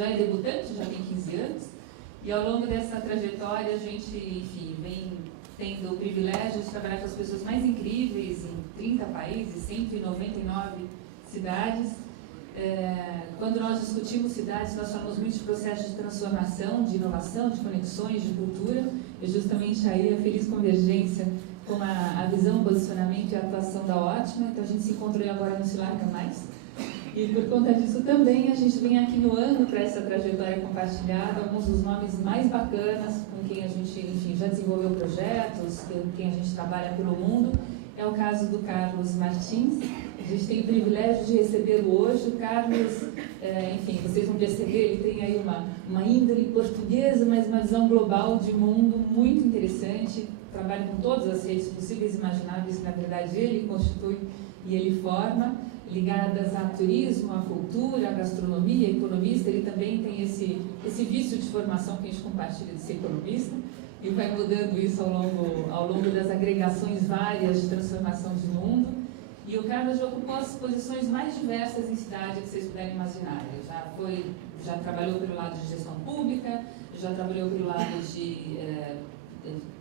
já é debutante, já tem 15 anos, e ao longo dessa trajetória a gente, enfim, vem tendo o privilégio de trabalhar com as pessoas mais incríveis em 30 países, 199 cidades. Quando nós discutimos cidades, nós falamos muito de processos de transformação, de inovação, de conexões, de cultura, e justamente aí a feliz convergência com a visão, o posicionamento e a atuação da Ótima. Então a gente se encontrou e agora não se larga mais. E por conta disso também a gente vem aqui no ano para essa trajetória compartilhada, alguns dos nomes mais bacanas com quem a gente, enfim, já desenvolveu projetos, com quem a gente trabalha pelo mundo. É o caso do Carlos Martins. A gente tem o privilégio de recebê-lo hoje. O Carlos, enfim, vocês vão perceber, ele tem aí uma índole portuguesa, mas uma visão global de mundo muito interessante. Trabalha com todas as redes possíveis e imagináveis que, na verdade, ele constitui e ele forma, ligadas ao turismo, à cultura, à gastronomia, economista. Ele também tem esse vício de formação que a gente compartilha de ser economista, e vai mudando isso ao longo das agregações várias de transformação de mundo. E o Carlos já ocupou as posições mais diversas em cidade que vocês puderem imaginar. Ele já trabalhou pelo lado de gestão pública, já trabalhou pelo lado de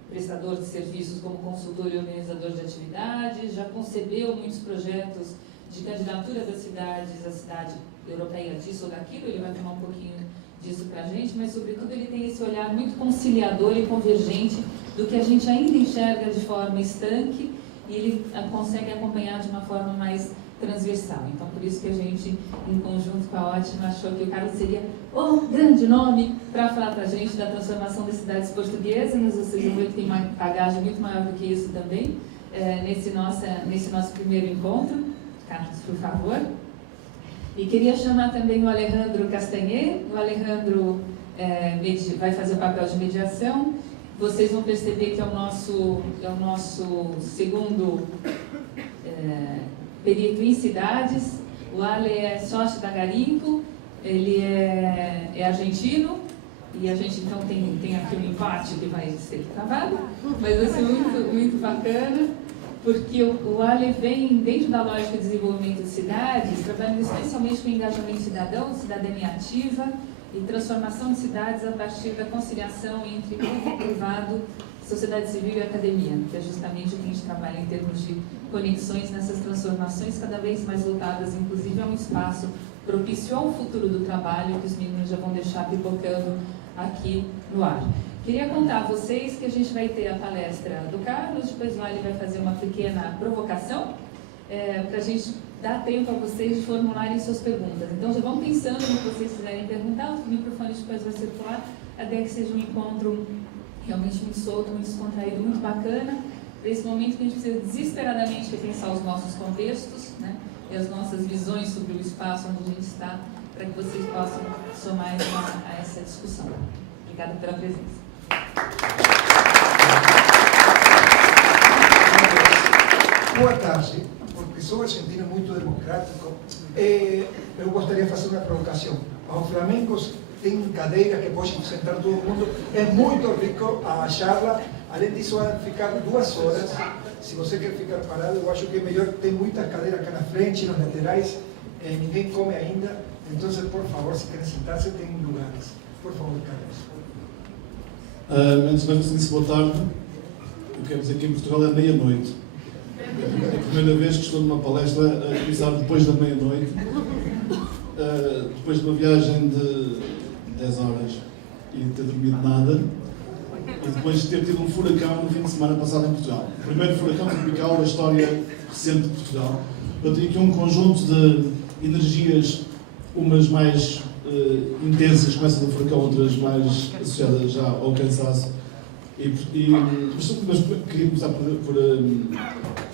prestador de serviços como consultor e organizador de atividades, já concebeu muitos projetos de candidatura das cidades, a cidade europeia disso ou daquilo. Ele vai falar um pouquinho disso para a gente, mas sobretudo ele tem esse olhar muito conciliador e convergente do que a gente ainda enxerga de forma estanque, e ele consegue acompanhar de uma forma mais transversal. Então, por isso que a gente, em conjunto com a Ótima, achou que o Carlos seria o grande nome para falar para a gente da transformação das cidades portuguesas, mas vocês vão ver que tem uma bagagem muito maior do que isso também, nesse nosso primeiro encontro. Carlos, por favor. E queria chamar também o Alejandro Castanher. O Alejandro vai fazer o papel de mediação. Vocês vão perceber que é o nosso segundo perito em cidades. O Ale é sócio da Garimpo, ele é argentino, e a gente então tem aqui um empate que vai ser travado, mas vai ser muito, muito bacana, porque o Ale vem dentro da lógica de desenvolvimento de cidades, trabalhando especialmente com engajamento cidadão, cidadania ativa e transformação de cidades a partir da conciliação entre público e privado, sociedade civil e academia, que é justamente o que a gente trabalha em termos de conexões nessas transformações cada vez mais voltadas, inclusive, a um espaço propício ao futuro do trabalho, que os meninos já vão deixar pipocando aqui no ar. Queria contar a vocês que a gente vai ter a palestra do Carlos, depois lá ele vai fazer uma pequena provocação, para a gente dar tempo a vocês de formularem suas perguntas. Então já vão pensando no que vocês quiserem perguntar, o microfone depois vai circular, até que seja um encontro realmente muito solto, muito descontraído, muito bacana, para esse momento que a gente precisa desesperadamente repensar os nossos contextos, né, e as nossas visões sobre o espaço onde a gente está, para que vocês possam somar a essa discussão. Obrigada pela presença. Boa tarde, porque sou argentino muito democrático. Eu gostaria de fazer uma provocação. Os flamencos têm cadeiras que podem sentar todo mundo. É muito rico a charla. Além disso, vai ficar 2 horas. Se você quer ficar parado, eu acho que é melhor. Tem muitas cadeiras aqui na frente, nas laterais. Ninguém come ainda. Então, por favor, se querem sentar-se, tem lugares. Por favor, Carlos. Antes de mais, boa tarde. Eu quero dizer que em Portugal é meia-noite. É a primeira vez que estou numa palestra a começar depois da meia-noite, depois de uma viagem de 10 horas e de ter dormido nada, e depois de ter tido um furacão no fim de semana passado em Portugal. O primeiro furacão tropical da história recente de Portugal. Eu tenho aqui um conjunto de energias, umas mais intensas com essa do furacão, outras mais associadas já ao cansaço. Mas queria começar por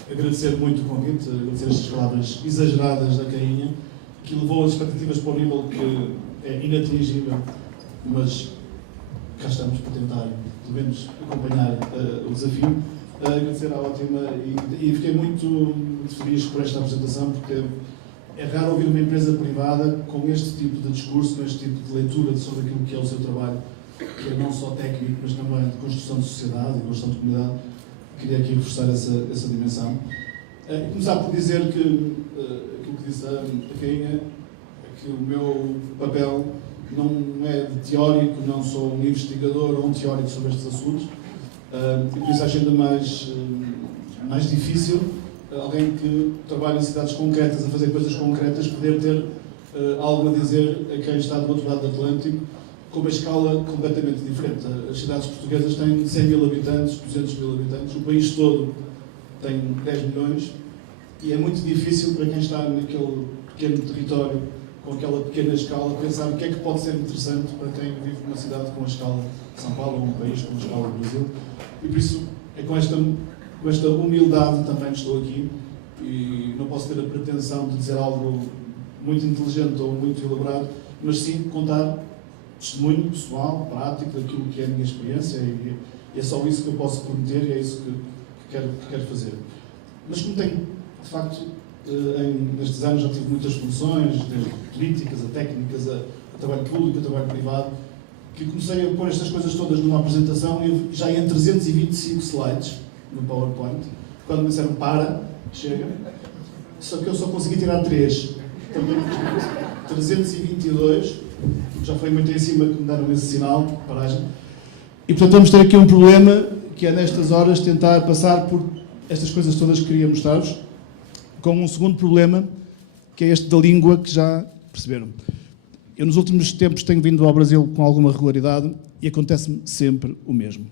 agradecer muito o convite, agradecer estas palavras exageradas da Cainha, que levou as expectativas para um nível que é inatingível, mas cá estamos para tentar, pelo menos, acompanhar o desafio. Agradecer à Ótima e fiquei muito feliz por esta apresentação, porque é raro ouvir uma empresa privada com este tipo de discurso, com este tipo de leitura sobre aquilo que é o seu trabalho, que é não só técnico, mas também de construção de sociedade e construção de comunidade. Queria aqui reforçar essa dimensão. Começar por dizer que aquilo que disse a Cainha, que o meu papel não é de teórico, não sou um investigador ou um teórico sobre estes assuntos, e por isso acho ainda mais difícil alguém que trabalha em cidades concretas, a fazer coisas concretas, poder ter algo a dizer a quem está do outro lado do Atlântico, com uma escala completamente diferente. As cidades portuguesas têm 100 mil habitantes, 200 mil habitantes, o país todo tem 10 milhões, e é muito difícil para quem está naquele pequeno território, com aquela pequena escala, pensar o que é que pode ser interessante para quem vive numa cidade com a escala de São Paulo, ou um país com a escala do Brasil. E por isso é com esta humildade também que estou aqui, e não posso ter a pretensão de dizer algo muito inteligente ou muito elaborado, mas sim contar testemunho pessoal, prático, daquilo que é a minha experiência, e é só isso que eu posso prometer, e é isso que quero fazer. Mas como tenho, de facto, nestes anos já tive muitas funções, desde políticas a técnicas, a trabalho público, a trabalho privado, que comecei a pôr estas coisas todas numa apresentação, e já em 325 slides no PowerPoint, quando me disseram chega, só que eu só consegui tirar 3. Também 322, já foi muito em cima que me deram esse sinal de paragem. E portanto vamos ter aqui um problema, que é nestas horas tentar passar por estas coisas todas que queria mostrar-vos, com um segundo problema, que é este da língua, que já perceberam. Eu nos últimos tempos tenho vindo ao Brasil com alguma regularidade e acontece-me sempre o mesmo.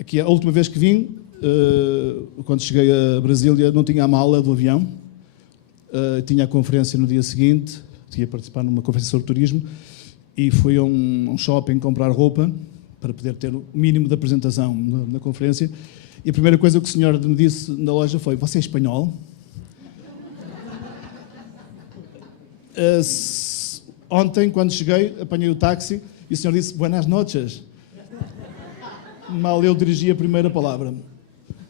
Aqui a última vez que vim, quando cheguei a Brasília, não tinha a mala do avião, tinha a conferência no dia seguinte, ia participar numa conferência sobre turismo, e fui a um shopping comprar roupa para poder ter o mínimo de apresentação na conferência. E a primeira coisa que o senhor me disse na loja foi: "Você é espanhol?" Ontem, quando cheguei, apanhei o táxi e o senhor disse: "Buenas noches." Mal eu dirigi a primeira palavra.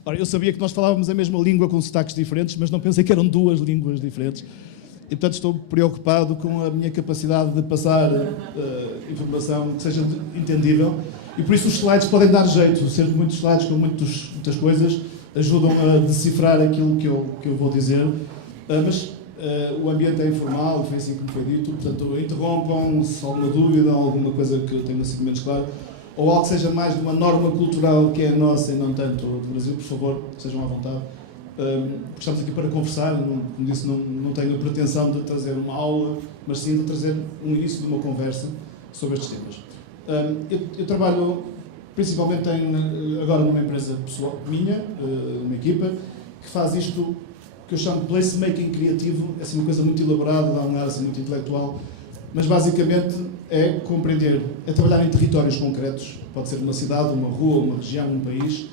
Ora, eu sabia que nós falávamos a mesma língua com sotaques diferentes, mas não pensei que eram duas línguas diferentes. E, portanto, estou preocupado com a minha capacidade de passar informação que seja entendível. E por isso os slides podem dar jeito. Ser muitos slides com muitas coisas ajudam a decifrar aquilo que eu vou dizer. Mas o ambiente é informal, foi assim como foi dito. Portanto, interrompam se há alguma dúvida, alguma coisa que tenha assim menos claro, ou algo que seja mais de uma norma cultural que é a nossa e não tanto do Brasil, por favor, sejam à vontade. Porque estamos aqui para conversar, como disse, não tenho a pretensão de trazer uma aula, mas sim de trazer um início de uma conversa sobre estes temas. Eu trabalho principalmente agora numa empresa pessoal minha, uma equipa, que faz isto que eu chamo de placemaking criativo. É assim uma coisa muito elaborada, dá um ar assim muito intelectual, mas basicamente é compreender, é trabalhar em territórios concretos, pode ser uma cidade, uma rua, uma região, um país,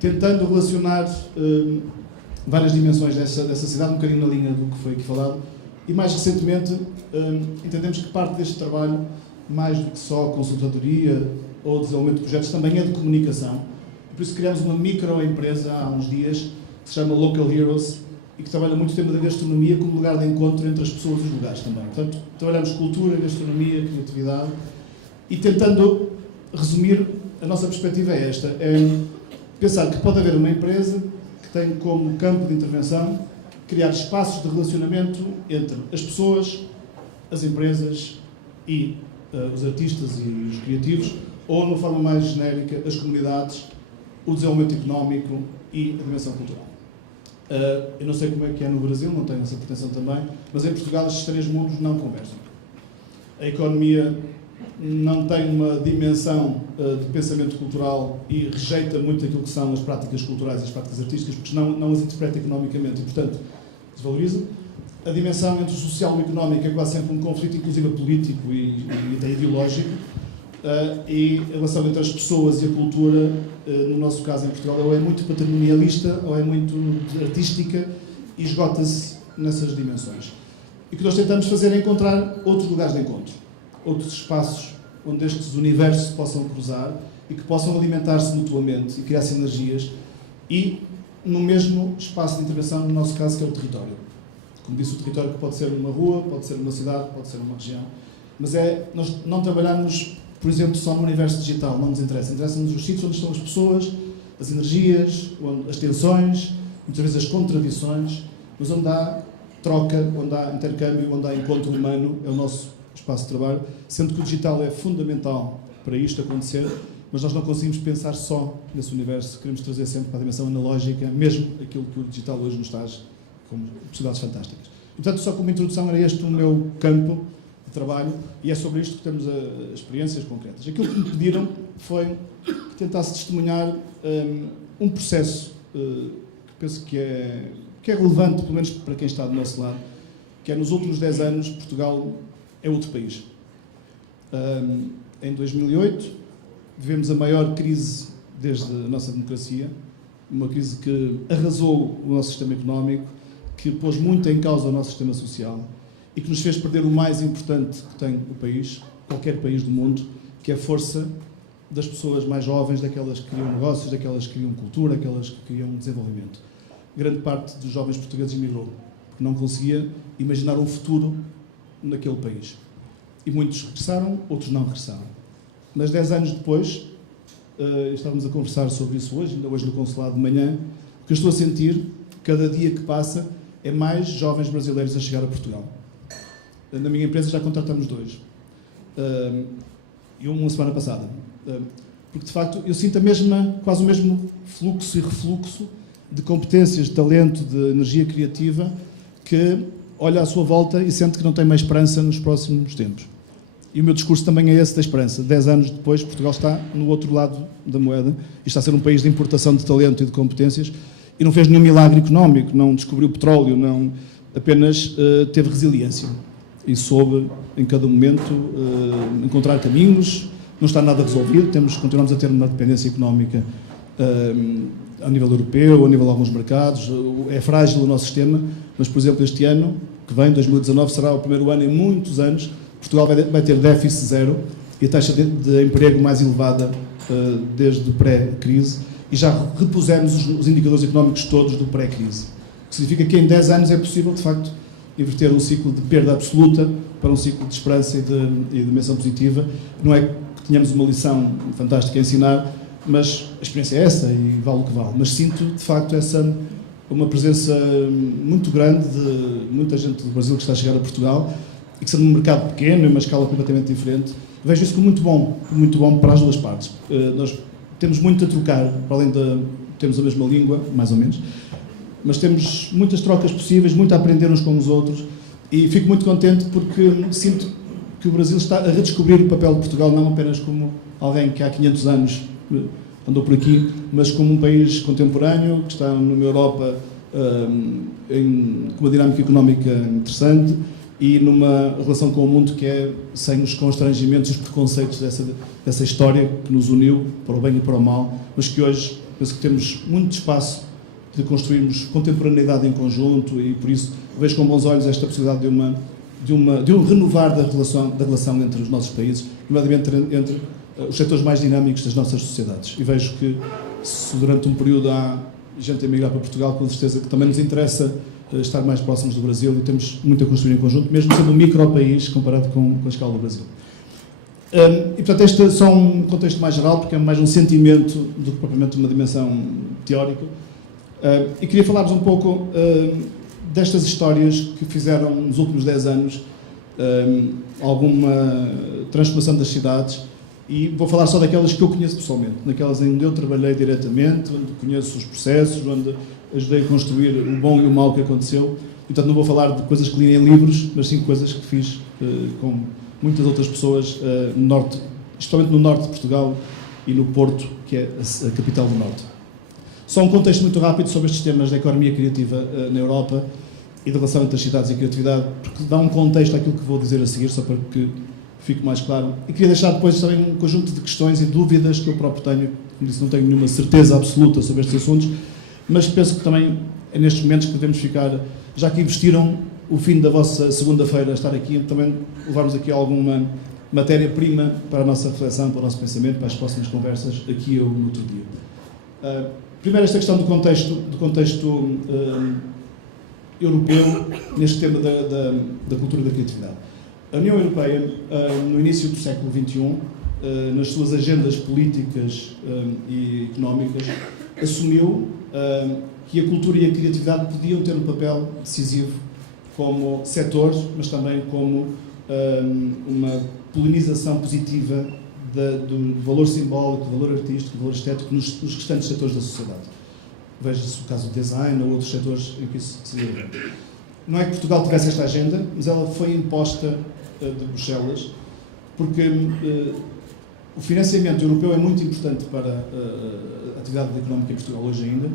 tentando relacionar várias dimensões dessa cidade, um bocadinho na linha do que foi aqui falado. E mais recentemente entendemos que parte deste trabalho, mais do que só consultadoria ou desenvolvimento de projetos, também é de comunicação. Por isso criamos uma microempresa há uns dias, que se chama Local Heroes, e que trabalha muito o tema da gastronomia como lugar de encontro entre as pessoas e os lugares também. Portanto, trabalhamos cultura, gastronomia, criatividade, e tentando resumir, a nossa perspectiva é esta, é pensar que pode haver uma empresa que tem como campo de intervenção criar espaços de relacionamento entre as pessoas, as empresas e os artistas e os criativos, ou, de uma forma mais genérica, as comunidades, o desenvolvimento económico e a dimensão cultural. Eu não sei como é que é no Brasil, não tenho essa pretensão também, mas em Portugal estes três mundos não conversam. A economia não tem uma dimensão de pensamento cultural e rejeita muito aquilo que são as práticas culturais e as práticas artísticas, porque não as interpreta economicamente e, portanto, desvaloriza. A dimensão entre o social e o económico é quase sempre um conflito, inclusive político e até ideológico, e a relação entre as pessoas e a cultura, no nosso caso em Portugal, ou é muito patrimonialista ou é muito artística e esgota-se nessas dimensões. E o que nós tentamos fazer é encontrar outros lugares de encontro, outros espaços onde estes universos se possam cruzar e que possam alimentar-se mutuamente e criar sinergias, e no mesmo espaço de intervenção, no nosso caso, que é o território. Como disse, o território que pode ser uma rua, pode ser uma cidade, pode ser uma região, mas nós não trabalhamos, por exemplo, só no universo digital, não nos interessa. Interessa-nos os sítios onde estão as pessoas, as energias, as tensões, muitas vezes as contradições, mas onde há troca, onde há intercâmbio, onde há encontro humano, é o nosso espaço de trabalho, sendo que o digital é fundamental para isto acontecer, mas nós não conseguimos pensar só nesse universo, queremos trazer sempre para a dimensão analógica, mesmo aquilo que o digital hoje nos traz como possibilidades fantásticas. E, portanto, só como introdução, era este o meu campo de trabalho, e é sobre isto que temos experiências concretas. Aquilo que me pediram foi que tentasse testemunhar um processo que penso que é relevante, pelo menos para quem está do nosso lado, que é, nos últimos 10 anos, Portugal é outro país. Em 2008, vivemos a maior crise desde a nossa democracia, uma crise que arrasou o nosso sistema económico, que pôs muito em causa o nosso sistema social e que nos fez perder o mais importante que tem o país, qualquer país do mundo, que é a força das pessoas mais jovens, daquelas que criam negócios, daquelas que criam cultura, daquelas que criam desenvolvimento. Grande parte dos jovens portugueses emigrou, porque não conseguia imaginar um futuro naquele país. E muitos regressaram, outros não regressaram. Mas 10 anos depois, estávamos a conversar sobre isso hoje, ainda hoje no consulado de manhã, o que eu estou a sentir, cada dia que passa, é mais jovens brasileiros a chegar a Portugal. Na minha empresa já contratamos 2. E uma semana passada. Porque, de facto, eu sinto quase o mesmo fluxo e refluxo de competências, de talento, de energia criativa, que olha à sua volta e sente que não tem mais esperança nos próximos tempos. E o meu discurso também é esse da esperança. 10 anos depois, Portugal está no outro lado da moeda e está a ser um país de importação de talento e de competências e não fez nenhum milagre económico, não descobriu petróleo, não, apenas teve resiliência e soube, em cada momento, encontrar caminhos. Não está nada resolvido, continuamos a ter uma dependência económica a nível europeu, a nível de alguns mercados. É frágil o nosso sistema, mas, por exemplo, este ano, que vem, 2019, será o primeiro ano em muitos anos Portugal vai ter déficit zero e a taxa de emprego mais elevada desde pré-crise, e já repusemos os indicadores económicos todos do pré-crise. O que significa que em 10 anos é possível, de facto, inverter um ciclo de perda absoluta para um ciclo de esperança e de dimensão positiva. Não é que tenhamos uma lição fantástica a ensinar, mas a experiência é essa e vale o que vale. Mas sinto, de facto, uma presença muito grande de muita gente do Brasil que está a chegar a Portugal, e que sendo um mercado pequeno, em uma escala completamente diferente, vejo isso como muito bom para as duas partes. Nós temos muito a trocar, para além de termos a mesma língua, mais ou menos, mas temos muitas trocas possíveis, muito a aprender uns com os outros, e fico muito contente porque sinto que o Brasil está a redescobrir o papel de Portugal, não apenas como alguém que há 500 anos andou por aqui, mas como um país contemporâneo, que está numa Europa com uma dinâmica económica interessante, e numa relação com o mundo que é sem os constrangimentos e os preconceitos dessa história que nos uniu, para o bem e para o mal, mas que hoje penso que temos muito espaço de construirmos contemporaneidade em conjunto, e por isso vejo com bons olhos esta possibilidade de um renovar da relação entre os nossos países, nomeadamente entre os setores mais dinâmicos das nossas sociedades. E vejo que, se durante um período há gente a emigrar para Portugal, com certeza que também nos interessa estar mais próximos do Brasil, e temos muito a construir em conjunto, mesmo sendo um micro-país comparado com a escala do Brasil. E, portanto, este é só um contexto mais geral, porque é mais um sentimento do que propriamente uma dimensão teórica. E queria falar-vos um pouco destas histórias que fizeram, nos últimos 10 anos, alguma transformação das cidades, e vou falar só daquelas que eu conheço pessoalmente, daquelas onde eu trabalhei diretamente, onde conheço os processos, onde ajudei a construir o bom e o mau que aconteceu. Portanto, não vou falar de coisas que li em livros, mas sim coisas que fiz com muitas outras pessoas, especialmente no norte de Portugal e no Porto, que é a capital do norte. Só um contexto muito rápido sobre estes temas da economia criativa na Europa e da relação entre as cidades e a criatividade, porque dá um contexto àquilo que vou dizer a seguir, só para que fique mais claro. E queria deixar depois também um conjunto de questões e dúvidas que eu próprio tenho, como disse, não tenho nenhuma certeza absoluta sobre estes assuntos, mas penso que também é nestes momentos que devemos ficar, já que investiram o fim da vossa segunda-feira a estar aqui, também levarmos aqui alguma matéria-prima para a nossa reflexão, para o nosso pensamento, para as próximas conversas, aqui ou no outro dia. Primeiro, esta questão do contexto europeu, neste tema da cultura e da criatividade. A União Europeia, no início do século XXI, nas suas agendas políticas e económicas, assumiu que a cultura e a criatividade podiam ter um papel decisivo como setores, mas também como uma polinização positiva do valor simbólico, do valor artístico, do valor estético nos restantes setores da sociedade. Veja-se o caso do design ou outros setores em que isso se vê. Não é que Portugal tivesse esta agenda, mas ela foi imposta de Bruxelas, porque o financiamento europeu é muito importante para a atividade económica em Portugal hoje ainda,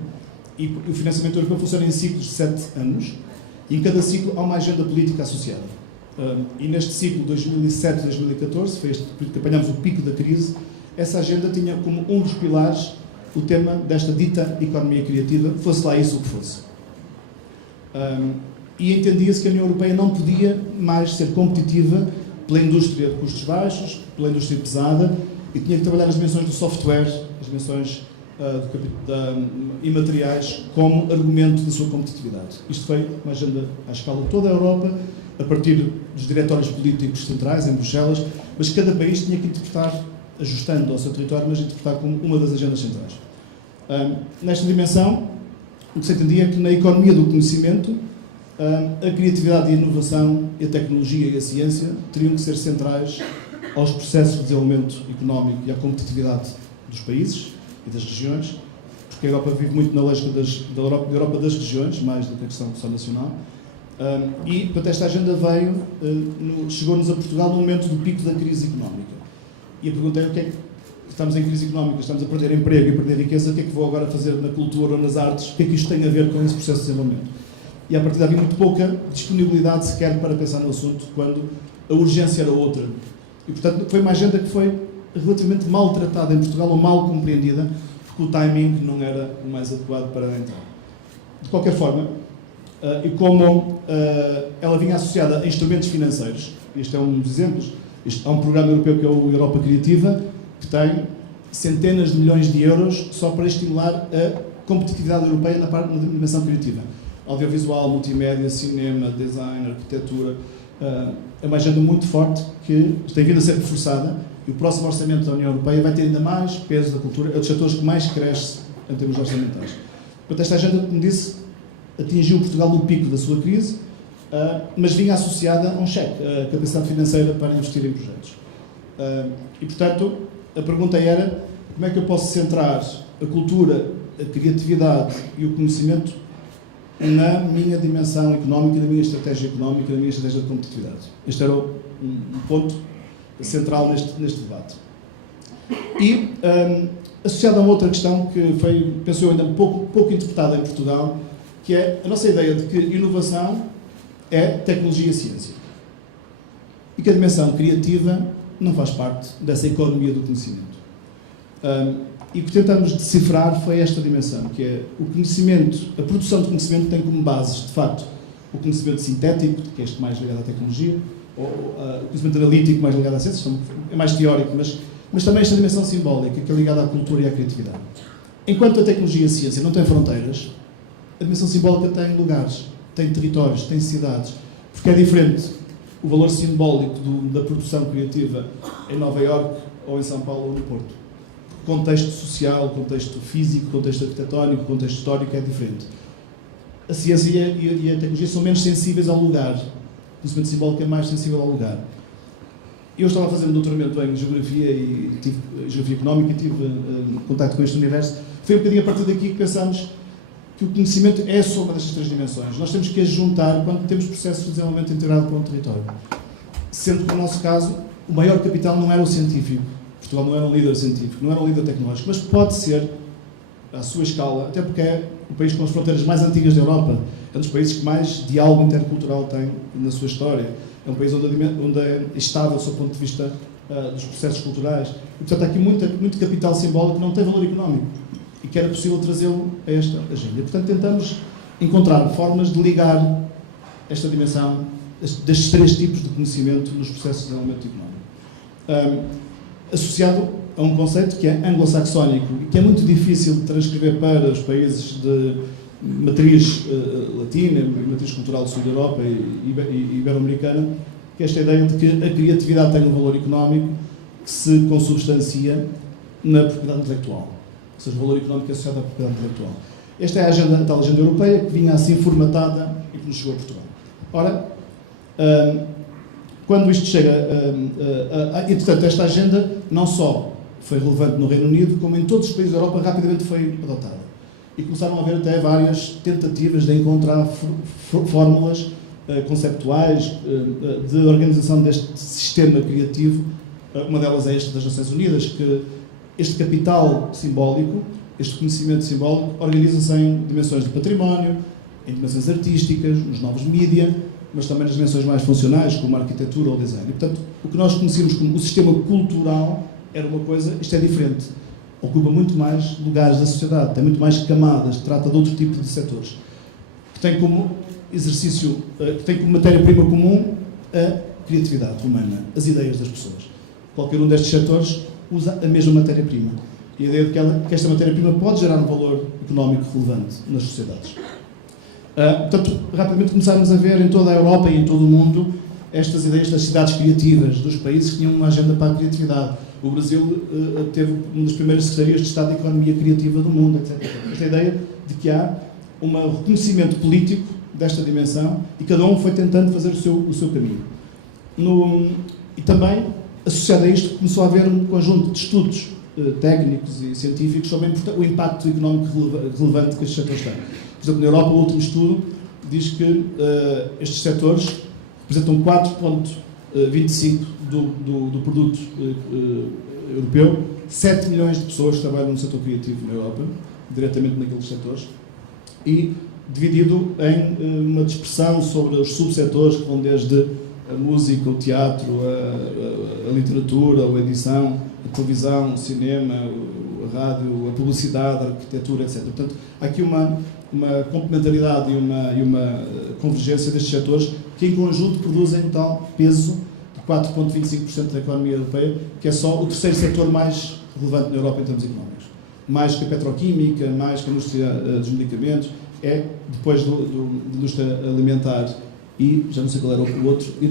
e o financiamento europeu funciona em ciclos de 7 anos, e em cada ciclo há uma agenda política associada. E neste ciclo 2007-2014, foi este que apanhámos o pico da crise, essa agenda tinha como um dos pilares o tema desta dita economia criativa, fosse lá isso o que fosse. E entendia-se que a União Europeia não podia mais ser competitiva pela indústria de custos baixos, pela indústria pesada, e tinha que trabalhar as dimensões do software, as dimensões imateriais, como argumento da sua competitividade. Isto foi uma agenda à escala de toda a Europa, a partir dos diretórios políticos centrais, em Bruxelas, mas cada país tinha que interpretar, ajustando ao seu território, mas interpretar como uma das agendas centrais. Nesta dimensão, o que se entendia é que na economia do conhecimento, a criatividade e a inovação, e a tecnologia e a ciência teriam que ser centrais aos processos de desenvolvimento económico e à competitividade dos países e das regiões, porque a Europa vive muito na lógica da Europa das regiões, mais do que a questão só nacional. E, portanto, esta agenda chegou-nos a Portugal no momento do pico da crise económica. E a pergunta é: o que é que estamos em crise económica, estamos a perder emprego e a perder riqueza, o que é que vou agora fazer na cultura ou nas artes? O que é que isto tem a ver com esse processo de desenvolvimento? E, a partir daí, havia muito pouca disponibilidade sequer para pensar no assunto, quando a urgência era outra. E, portanto, foi uma agenda que foi relativamente maltratada em Portugal, ou mal compreendida, porque o timing não era o mais adequado para entrar. De qualquer forma, e como ela vinha associada a instrumentos financeiros, este é um dos exemplos, há um programa europeu que é o Europa Criativa, que tem centenas de milhões de euros só para estimular a competitividade europeia na dimensão criativa. Audiovisual, multimédia, cinema, design, arquitetura. É uma agenda muito forte que tem vindo a ser reforçada, e o próximo orçamento da União Europeia vai ter ainda mais peso da cultura, é um dos setores que mais cresce em termos orçamentais. Portanto, esta agenda, como disse, atingiu Portugal no pico da sua crise, mas vinha associada a um cheque, a capacidade financeira para investir em projetos. E, portanto, a pergunta era: como é que eu posso centrar a cultura, a criatividade e o conhecimento na minha dimensão económica, na minha estratégia económica, na minha estratégia de competitividade? Este era um ponto central neste debate. E, associado a uma outra questão que foi, penso eu, ainda pouco interpretada em Portugal, que é a nossa ideia de que inovação é tecnologia e ciência. E que a dimensão criativa não faz parte dessa economia do conhecimento. E o que tentamos decifrar foi esta dimensão, que é o conhecimento, a produção de conhecimento tem como bases, de facto, o conhecimento sintético, que é este mais ligado à tecnologia, ou o conhecimento analítico, mais ligado à ciência, é mais teórico, mas também esta dimensão simbólica, que é ligada à cultura e à criatividade. Enquanto a tecnologia e a ciência não têm fronteiras, a dimensão simbólica tem lugares, tem territórios, tem cidades, porque é diferente o valor simbólico da produção criativa em Nova Iorque ou em São Paulo ou no Porto. Contexto social, contexto físico, contexto arquitetónico, contexto histórico é diferente. A ciência e a tecnologia são menos sensíveis ao lugar. O conhecimento simbólico é mais sensível ao lugar. Eu estava fazendo doutoramento em Geografia e Geografia Económica e tive contacto com este universo. Foi um bocadinho a partir daqui que pensámos que o conhecimento é a soma destas três dimensões. Nós temos que as juntar quando temos processos de desenvolvimento integrado para um território. Sendo que, no nosso caso, o maior capital não era o científico. Portugal não era um líder científico, não era um líder tecnológico, mas pode ser, à sua escala, até porque é o país com as fronteiras mais antigas da Europa, é um dos países que mais diálogo intercultural tem na sua história, é um país onde é estável do seu ponto de vista dos processos culturais. E, portanto, há aqui muito capital simbólico que não tem valor económico e que era possível trazê-lo a esta agenda. E, portanto, tentamos encontrar formas de ligar esta dimensão destes três tipos de conhecimento nos processos de desenvolvimento económico. Associado a um conceito que é anglo-saxónico e que é muito difícil de transcrever para os países de matriz latina e matriz cultural do sul da Europa e ibero-americana, que é esta ideia de que a criatividade tem um valor económico que se consubstancia na propriedade intelectual. Ou seja, o valor económico é associado à propriedade intelectual. Esta é a tal agenda europeia que vinha assim formatada e que nos chegou a Portugal. Ora, quando isto chega e, portanto, esta agenda não só foi relevante no Reino Unido, como em todos os países da Europa rapidamente foi adotada. E começaram a haver até várias tentativas de encontrar fórmulas conceptuais de organização deste sistema criativo. Uma delas é esta das Nações Unidas, que este capital simbólico, este conhecimento simbólico, organiza-se em dimensões de património, em dimensões artísticas, nos novos mídia, mas também nas dimensões mais funcionais, como a arquitetura ou o design. E, portanto, o que nós conhecemos como o sistema cultural era uma coisa, isto é diferente. Ocupa muito mais lugares da sociedade, tem muito mais camadas, trata de outro tipo de setores, que tem como exercício, que tem como matéria-prima comum a criatividade humana, as ideias das pessoas. Qualquer um destes setores usa a mesma matéria-prima. E a ideia de que esta matéria-prima pode gerar um valor económico relevante nas sociedades. Portanto, rapidamente começámos a ver em toda a Europa e em todo o mundo estas ideias das cidades criativas, dos países que tinham uma agenda para a criatividade. O Brasil teve uma das primeiras secretarias de Estado de Economia Criativa do mundo, etc. Esta ideia de que há um reconhecimento político desta dimensão e cada um foi tentando fazer o seu caminho. E também, associado a isto, começou a haver um conjunto de estudos técnicos e científicos sobre o impacto económico relevante que estes setores têm. Por exemplo, na Europa, o último estudo diz que estes setores representam 4,25% do produto europeu, 7 milhões de pessoas trabalham no setor criativo na Europa, diretamente naqueles setores, e dividido em uma dispersão sobre os subsetores que vão desde a música, o teatro, a literatura, a edição, a televisão, o cinema, a rádio, a publicidade, a arquitetura, etc. Portanto, há aqui uma complementaridade e uma convergência destes setores que, em conjunto, produzem um tal peso de 4,25% da economia europeia, que é só o terceiro setor mais relevante na Europa em termos económicos. Mais que a petroquímica, mais que a indústria dos medicamentos, é depois da indústria alimentar e, já não sei qual era o outro, e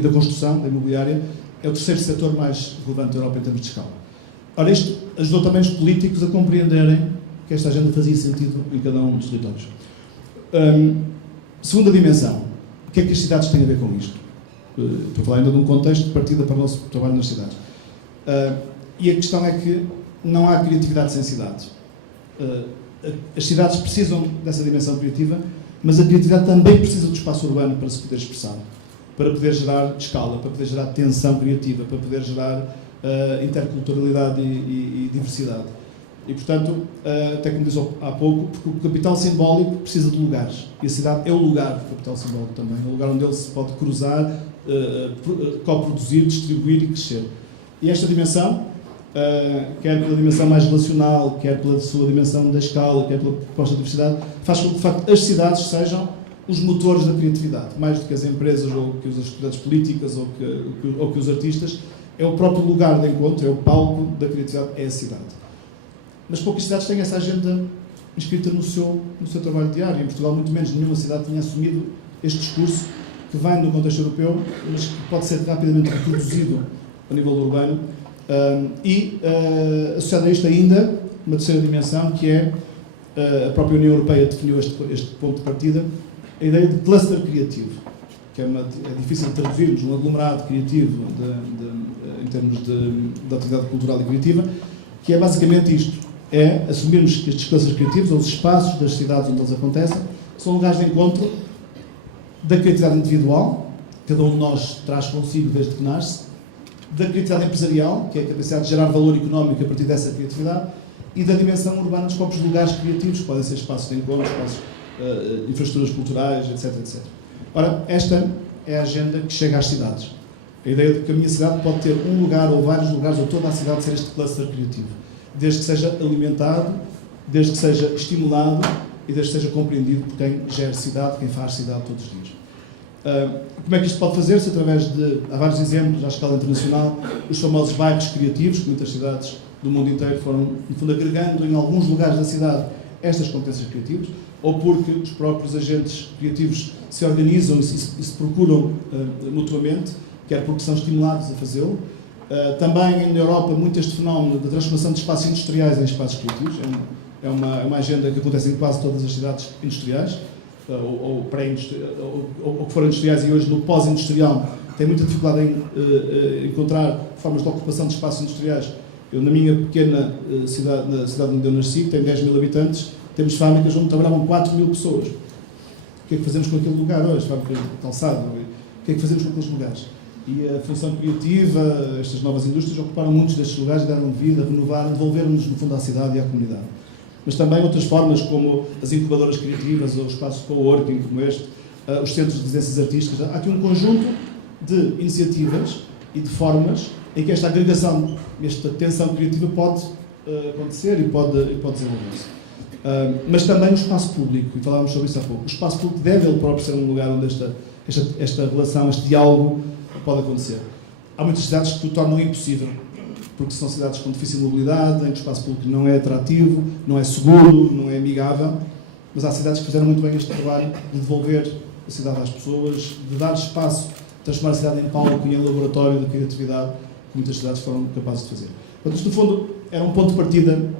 da construção, da imobiliária, é o terceiro setor mais relevante da Europa em termos de escala. Ora, isto ajudou também os políticos a compreenderem que esta agenda fazia sentido em cada um dos territórios. Segunda dimensão, o que é que as cidades têm a ver com isto? Para falar ainda de um contexto de partida para o nosso trabalho nas cidades. E a questão é que não há criatividade sem cidades. As cidades precisam dessa dimensão criativa, mas a criatividade também precisa do espaço urbano para se poder expressar, para poder gerar escala, para poder gerar tensão criativa, para poder gerar interculturalidade e diversidade. E, portanto, até como disse há pouco, porque o capital simbólico precisa de lugares. E a cidade é o lugar do capital simbólico também. É o lugar onde ele se pode cruzar, coproduzir, distribuir e crescer. E esta dimensão, quer pela dimensão mais relacional, quer pela sua dimensão da escala, quer pela proposta de diversidade, faz com que, de facto, as cidades sejam os motores da criatividade. Mais do que as empresas, ou que as atividades políticas, ou que os artistas. É o próprio lugar de encontro, é o palco da criatividade, é a cidade. Mas poucas cidades têm essa agenda inscrita no seu trabalho diário. Em Portugal, muito menos nenhuma cidade tinha assumido este discurso que vem do contexto europeu, mas que pode ser rapidamente reproduzido a nível urbano. Associado a isto ainda, uma terceira dimensão, que é a própria União Europeia definiu este ponto de partida, a ideia de cluster criativo, que é difícil de traduzirmos, um aglomerado criativo em termos de atividade cultural e criativa, que é basicamente isto. É assumirmos que estes clusters criativos, ou os espaços das cidades onde eles acontecem, são lugares de encontro da criatividade individual, cada um de nós traz consigo desde que nasce, da criatividade empresarial, que é a capacidade de gerar valor económico a partir dessa criatividade, e da dimensão urbana dos próprios lugares criativos, que podem ser espaços de encontro, espaços, infraestruturas culturais, etc, etc. Ora, esta é a agenda que chega às cidades. A ideia de que a minha cidade pode ter um lugar, ou vários lugares, ou toda a cidade ser este cluster criativo. Desde que seja alimentado, desde que seja estimulado e desde que seja compreendido por quem gera cidade, quem faz cidade todos os dias. Como é que isto pode fazer-se? Através de, há vários exemplos à escala internacional, os famosos bairros criativos, que muitas cidades do mundo inteiro foram, no fundo, agregando em alguns lugares da cidade estas competências criativas, ou porque os próprios agentes criativos se organizam e se procuram mutuamente, quer porque são estimulados a fazê-lo. Também na Europa, muito este fenómeno da transformação de espaços industriais em espaços criativos. É uma agenda que acontece em quase todas as cidades industriais. ou que foram industriais e hoje no pós-industrial, têm muita dificuldade em encontrar formas de ocupação de espaços industriais. Eu, na minha pequena cidade, na cidade onde eu nasci, que tem 10 mil habitantes, temos fábricas onde trabalhavam 4 mil pessoas. O que é que fazemos com aquele lugar hoje? Fábricas de calçado? O que é que fazemos com aqueles lugares? E a função criativa, estas novas indústrias ocuparam muitos destes lugares, deram vida, renovaram, devolveram-nos, no fundo, à cidade e à comunidade. Mas também outras formas, como as incubadoras criativas, ou os espaços de coworking, como este, os centros de residências artísticas. Há aqui um conjunto de iniciativas e de formas em que esta agregação, esta tensão criativa pode acontecer e pode desenvolver-se. Mas também o espaço público, e falávamos sobre isso há pouco. O espaço público deve ele próprio ser um lugar onde esta relação, este diálogo pode acontecer. Há muitas cidades que o tornam impossível, porque são cidades com difícil mobilidade, em que o espaço público não é atrativo, não é seguro, não é amigável, mas há cidades que fizeram muito bem este trabalho de devolver a cidade às pessoas, de dar espaço, transformar a cidade em palco e em laboratório de criatividade, que muitas cidades foram capazes de fazer. Portanto, isto, no fundo, era um ponto de partida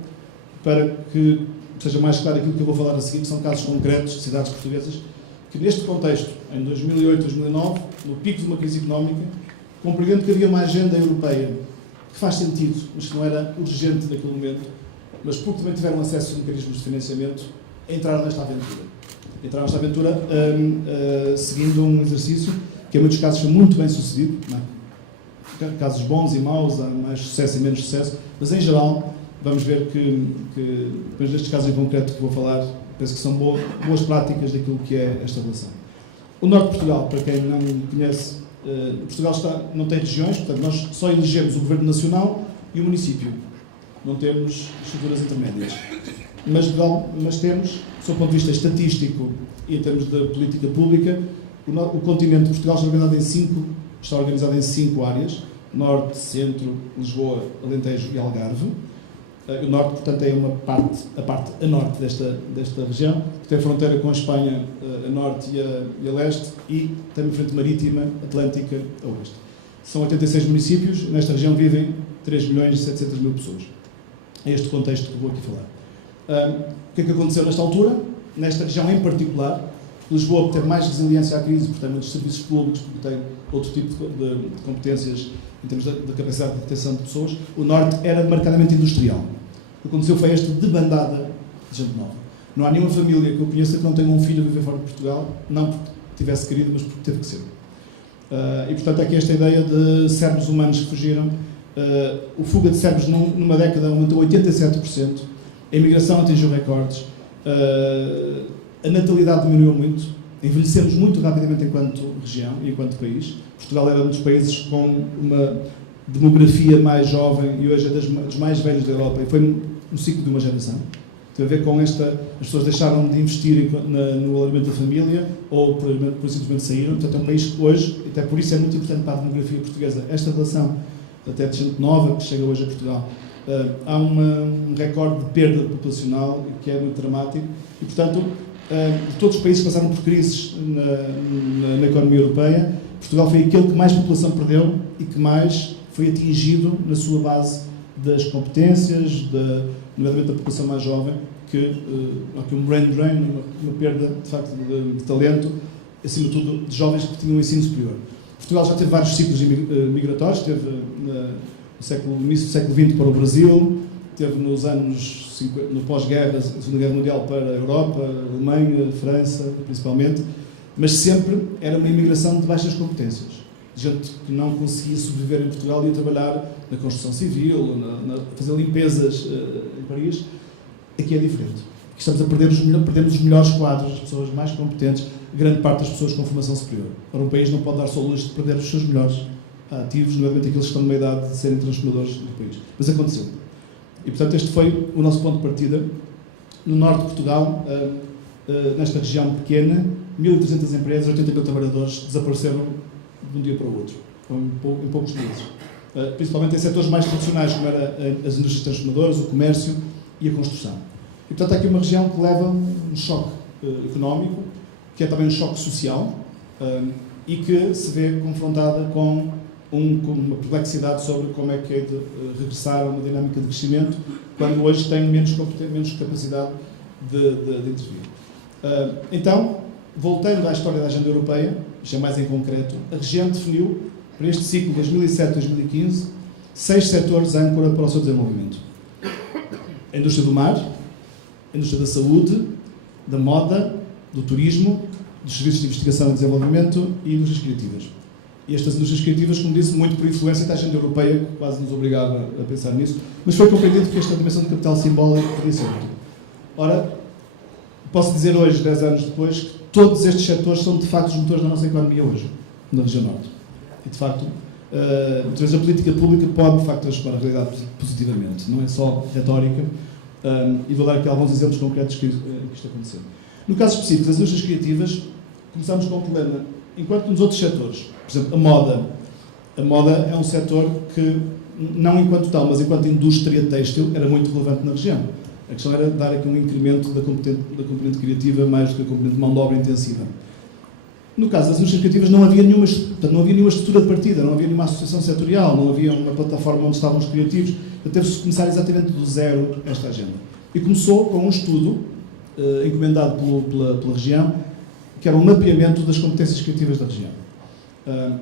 para que seja mais claro aquilo que eu vou falar a seguir, que são casos concretos de cidades portuguesas, que neste contexto, em 2008, 2009, no pico de uma crise económica, compreendendo que havia uma agenda europeia que faz sentido, mas que não era urgente naquele momento, mas porque também tiveram acesso a mecanismos de financiamento, entraram nesta aventura. Entraram nesta aventura seguindo um exercício que, em muitos casos, foi muito bem sucedido. Não é? Casos bons e maus, há mais sucesso e menos sucesso, mas, em geral, vamos ver que depois destes casos em concreto que vou falar, penso que são boas práticas daquilo que é esta relação. O Norte de Portugal, para quem não conhece, Portugal não tem regiões, portanto, nós só elegemos o Governo Nacional e o município. Não temos estruturas intermédias. Mas temos, do ponto de vista estatístico e em termos de política pública, o continente de Portugal está organizado em 5 áreas: Norte, Centro, Lisboa, Alentejo e Algarve. O Norte, portanto, é a parte a norte desta região, que tem fronteira com a Espanha a norte e a leste, e tem uma frente marítima atlântica a oeste. São 86 municípios, nesta região vivem 3.700.000 pessoas. É este contexto que vou aqui falar. O que é que aconteceu nesta altura? Nesta região em particular, Lisboa, por ter mais resiliência à crise, por ter muitos serviços públicos, porque tem outro tipo de competências em termos da capacidade de detenção de pessoas, o Norte era marcadamente industrial. O que aconteceu foi esta debandada de gente nova. Não há nenhuma família que eu conheça que não tenha um filho a viver fora de Portugal, não porque tivesse querido, mas porque teve que ser. E, portanto, aqui esta ideia de cérebros humanos que fugiram. O fuga de cérebros numa década aumentou 87%, a imigração atingiu recordes, a natalidade diminuiu muito, envelhecemos muito rapidamente enquanto região e enquanto país. Portugal era um dos países com uma demografia mais jovem e hoje é dos mais velhos da Europa, e foi no ciclo de uma geração. Tem a ver com as pessoas deixaram de investir no alimento da família ou por simplesmente saíram. Portanto, é um país que hoje, até por isso é muito importante para a demografia portuguesa, esta relação até de gente nova que chega hoje a Portugal. Há um recorde de perda populacional que é muito dramático e, portanto, de todos os países que passaram por crises na economia europeia, Portugal foi aquele que mais população perdeu e que mais foi atingido na sua base das competências, nomeadamente da população mais jovem, há aqui um brain drain, uma perda, de facto, de talento, acima de tudo, de jovens que tinham um ensino superior. Portugal já teve vários ciclos migratórios, teve no início do século XX para o Brasil, teve nos anos 50, no pós-guerra, a Segunda Guerra Mundial, para a Europa, a Alemanha, a França, principalmente, mas sempre era uma imigração de baixas competências. Gente que não conseguia sobreviver em Portugal e ia trabalhar na construção civil, fazer limpezas em Paris. Aqui é diferente. Aqui estamos a perdemos os melhores quadros, as pessoas mais competentes, grande parte das pessoas com formação superior. Ora, um país não pode dar só o luxo de perder os seus melhores ativos, nomeadamente aqueles que estão numa idade de serem transformadores do país. Mas aconteceu. E, portanto, este foi o nosso ponto de partida. No norte de Portugal, nesta região pequena, 1.300 empresas, 80 mil trabalhadores desapareceram de um dia para o outro, em poucos meses. Principalmente em setores mais tradicionais, como eram as indústrias transformadoras, o comércio e a construção. E, portanto, há aqui uma região que leva um choque económico, que é também um choque social, e que se vê confrontada com uma perplexidade sobre como é que é de regressar a uma dinâmica de crescimento, quando hoje tem menos capacidade de intervir. Então, voltando à história da agenda europeia, já mais em concreto, a região definiu, para este ciclo 2007-2015, 6 setores âncora para o seu desenvolvimento. A indústria do mar, a indústria da saúde, da moda, do turismo, dos serviços de investigação e desenvolvimento e indústrias criativas. E estas indústrias criativas, como disse, muito por influência da agenda europeia, que quase nos obrigava a pensar nisso, mas foi compreendido que esta dimensão de capital simbólico podia ser útil. Ora, posso dizer hoje, 10 anos depois, que todos estes setores são de facto os motores da nossa economia hoje, na região norte. E de facto, muitas vezes a política pública pode de facto transformar a realidade positivamente, não é só retórica, e vou dar aqui alguns exemplos concretos que isto aconteceu. No caso específico das indústrias criativas, começámos com um problema, enquanto nos outros setores, por exemplo, a moda é um setor que, não enquanto tal, mas enquanto indústria têxtil, era muito relevante na região. A questão era dar aqui um incremento da componente criativa mais do que a componente de mão de obra intensiva. No caso das indústrias criativas não havia nenhuma estrutura de partida, não havia nenhuma associação setorial, não havia uma plataforma onde estavam os criativos. Então teve-se de começar exatamente do zero esta agenda. E começou com um estudo encomendado pela região, que era um mapeamento das competências criativas da região.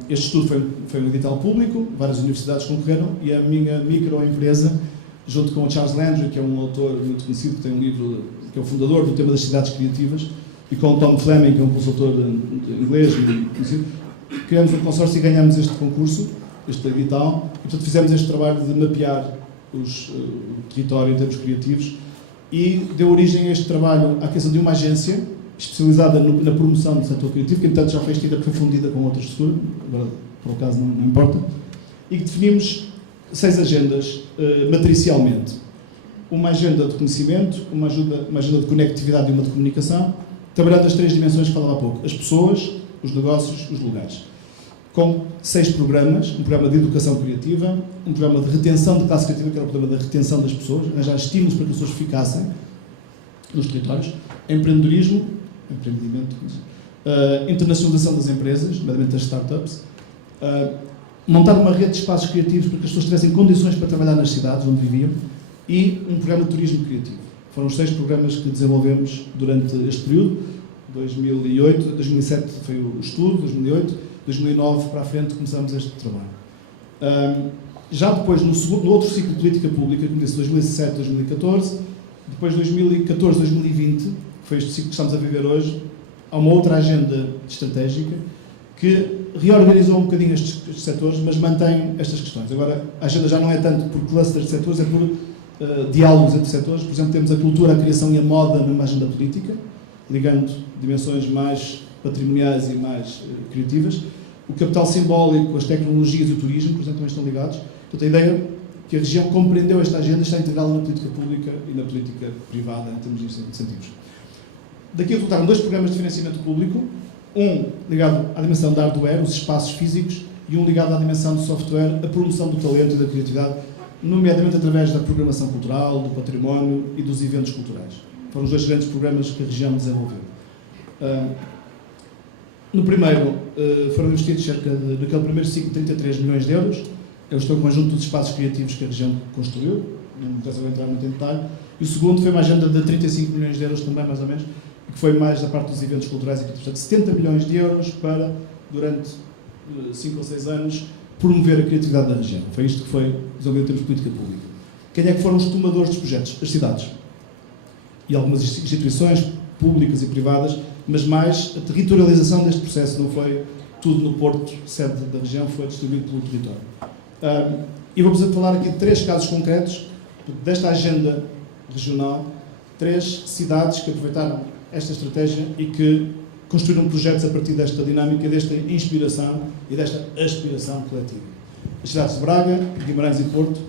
Este estudo foi um edital público, várias universidades concorreram, e a minha microempresa, junto com o Charles Landry, que é um autor muito conhecido, que tem um livro, que é o fundador do tema das cidades criativas, e com o Tom Fleming, que é um consultor inglês muito conhecido, criamos um consórcio e ganhamos este concurso, este edital, e portanto fizemos este trabalho de mapear o território em termos criativos, e deu origem a este trabalho à criação de uma agência especializada na promoção do setor criativo, que entanto já foi extinta porque foi fundida com outra estrutura, agora por acaso não importa, e que definimos 6 agendas matricialmente. Uma agenda de conhecimento, uma agenda de conectividade e uma de comunicação, trabalhando as 3 dimensões que falava há pouco, as pessoas, os negócios, os lugares. Com 6 programas, um programa de educação criativa, um programa de retenção de classe criativa, que era o programa da retenção das pessoas, arranjar estímulos para que as pessoas ficassem nos territórios, empreendedorismo, empreendimento, internacionalização das empresas, nomeadamente das startups, montar uma rede de espaços criativos para que as pessoas tivessem condições para trabalhar nas cidades onde viviam e um programa de turismo criativo. Foram os 6 programas que desenvolvemos durante este período, 2007 foi o estudo, 2008, 2009 para a frente começamos este trabalho. Já depois, no outro ciclo de política pública, como disse, 2007, 2014, depois 2014, 2020, que foi este ciclo que estamos a viver hoje, há uma outra agenda estratégica que reorganizou um bocadinho estes setores, mas mantém estas questões. Agora, a agenda já não é tanto por clusters de setores, é por diálogos entre setores. Por exemplo, temos a cultura, a criação e a moda numa agenda política, ligando dimensões mais patrimoniais e mais criativas. O capital simbólico, as tecnologias e o turismo, por exemplo, também estão ligados. Portanto, a ideia que a região compreendeu esta agenda está integrada na política pública e na política privada, em termos de incentivos. Daqui resultaram 2 programas de financiamento público, um ligado à dimensão da hardware, os espaços físicos, e um ligado à dimensão do software, a promoção do talento e da criatividade, nomeadamente através da programação cultural, do património e dos eventos culturais. Foram os 2 grandes programas que a região desenvolveu. No primeiro, foram investidos naquele primeiro ciclo, 33 milhões de euros. Este é o conjunto dos espaços criativos que a região construiu, não interessa entrar muito em detalhe. E o segundo foi uma agenda de 35 milhões de euros também, mais ou menos, que foi mais da parte dos eventos culturais e criativos. Portanto, 70 milhões de euros para, durante 5 ou 6 anos, promover a criatividade da região. Foi isto que foi desenvolvido em termos de política pública. Quem é que foram os tomadores dos projetos? As cidades. E algumas instituições públicas e privadas, mas mais a territorialização deste processo. Não foi tudo no Porto, sede da região, foi distribuído pelo território. E vamos falar aqui de 3 casos concretos desta agenda regional, 3 cidades que aproveitaram esta estratégia e que construíram projetos a partir desta dinâmica, desta inspiração e desta aspiração coletiva. As cidades de Braga, Guimarães e Porto,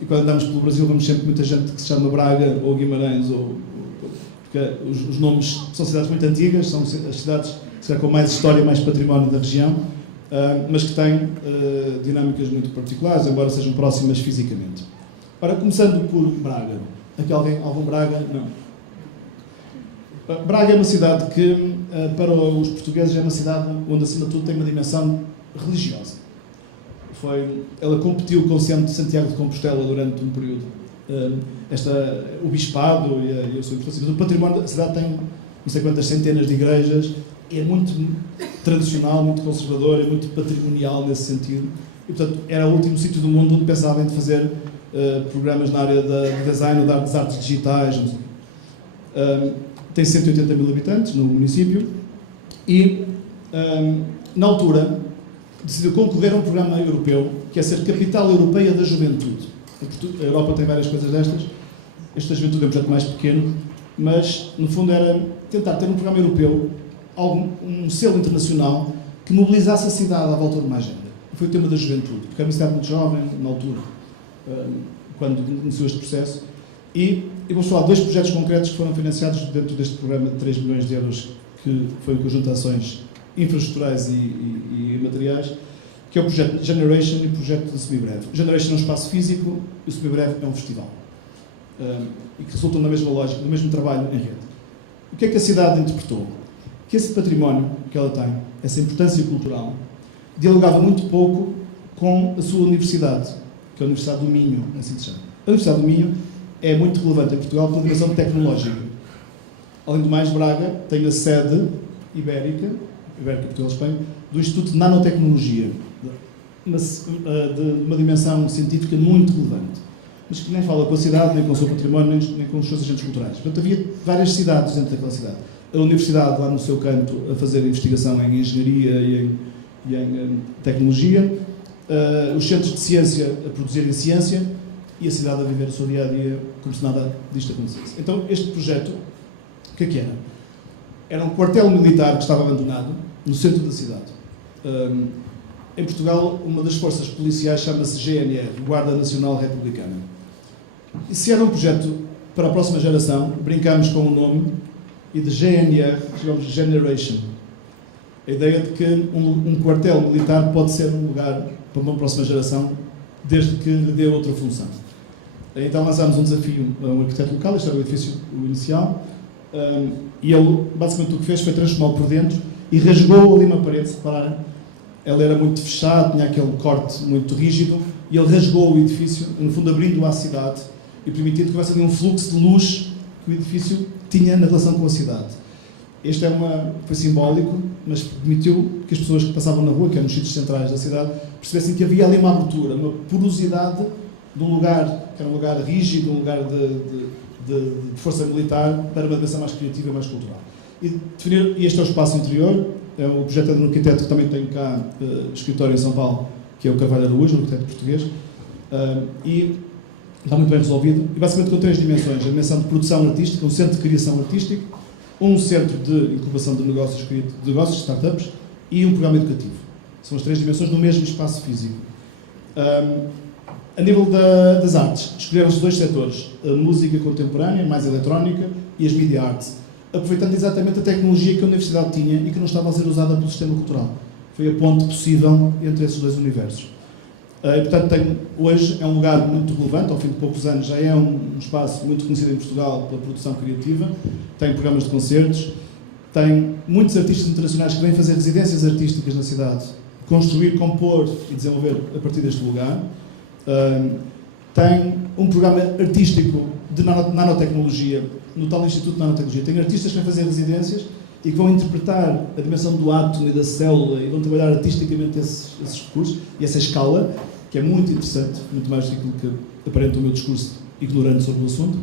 e quando andamos pelo Brasil vemos sempre muita gente que se chama Braga ou Guimarães, porque os nomes são cidades muito antigas, são as cidades com mais história, mais património da região, mas que têm dinâmicas muito particulares, embora sejam próximas fisicamente. Ora, começando por Braga. Aqui algum Braga? Não. Braga é uma cidade que, para os portugueses, é uma cidade onde, acima de tudo, tem uma dimensão religiosa. Ela competiu com o Centro de Santiago de Compostela durante um período. O Bispado e a sua importância. Mas o património da cidade tem não sei quantas centenas de igrejas, é muito tradicional, muito conservador e muito patrimonial nesse sentido. E, portanto, era o último sítio do mundo onde pensavam em fazer programas na área de design ou das artes digitais. Tem 180 mil habitantes no município e, na altura, decidiu concorrer a um programa europeu que é ser Capital Europeia da Juventude. A Europa tem várias coisas destas. Este da Juventude é um projeto mais pequeno, mas, no fundo, era tentar ter um programa europeu, um selo internacional, que mobilizasse a cidade à volta de uma agenda. Foi o tema da juventude, porque era uma cidade muito jovem, na altura, quando iniciou este processo. E vamos falar de 2 projetos concretos que foram financiados dentro deste programa de 3 milhões de euros, que foi um conjunto de ações infraestruturais e materiais, que é o projeto Generation e o projeto de Semibreve. Generation é um espaço físico e o Semibreve é um festival. E que resultam na mesma lógica, no mesmo trabalho em rede. O que é que a cidade interpretou? Que esse património que ela tem, essa importância cultural, dialogava muito pouco com a sua universidade, que é a Universidade do Minho, assim se chama. A Universidade do Minho é muito relevante em Portugal pela dimensão tecnológica. Além do mais, Braga tem a sede ibérica, Portugal e Espanha, do Instituto de Nanotecnologia, de uma dimensão científica muito relevante, mas que nem fala com a cidade, nem com o seu património, nem com os seus agentes culturais. Portanto, havia várias cidades dentro daquela cidade. A universidade lá no seu canto a fazer investigação em engenharia e em tecnologia, os centros de ciência a produzirem ciência e a cidade a viver o seu dia-a-dia como se nada disto acontecesse. Então, este projeto, o que é que era? Era um quartel militar que estava abandonado no centro da cidade. Em Portugal, uma das forças policiais chama-se GNR, Guarda Nacional Republicana. E se era um projeto para a próxima geração, brincámos com o nome e de GNR chamamos Generation. A ideia de que um quartel militar pode ser um lugar para uma próxima geração, desde que lhe dê outra função. Então lançámos um desafio a um arquiteto local, este era o edifício inicial, e ele, basicamente, o que fez foi transformá-lo por dentro e rasgou ali uma parede, se repararem. Ela era muito fechada, tinha aquele corte muito rígido, e ele rasgou o edifício, no fundo abrindo-o à cidade e permitindo que houvesse ali um fluxo de luz que o edifício tinha na relação com a cidade. Este foi simbólico, mas permitiu que as pessoas que passavam na rua, que eram nos sítios centrais da cidade, percebessem que havia ali uma abertura, uma porosidade de um lugar, que era um lugar rígido, um lugar de força militar, para uma dimensão mais criativa e mais cultural. E este é o espaço interior, é o projeto de um arquiteto que também tem cá escritório em São Paulo, que é o Carvalho Araújo, um arquiteto português, e está muito bem resolvido, e basicamente com 3 dimensões: a dimensão de produção artística, um centro de criação artística, um centro de incubação de negócios, startups, e um programa educativo. São as 3 dimensões no mesmo espaço físico. A nível das artes, escolheram-se 2 setores: a música contemporânea, mais eletrónica, e as media arts, aproveitando exatamente a tecnologia que a universidade tinha e que não estava a ser usada pelo sistema cultural. Foi a ponte possível entre esses 2 universos. E, portanto, hoje é um lugar muito relevante, ao fim de poucos anos já é um espaço muito conhecido em Portugal pela produção criativa, tem programas de concertos, tem muitos artistas internacionais que vêm fazer residências artísticas na cidade, construir, compor e desenvolver a partir deste lugar. Tem um programa artístico de nanotecnologia no tal Instituto de Nanotecnologia. Tem artistas que vêm fazer residências e que vão interpretar a dimensão do átomo e da célula e vão trabalhar artisticamente esses recursos e essa escala, que é muito interessante, muito mais do que aparenta o meu discurso ignorante sobre o assunto.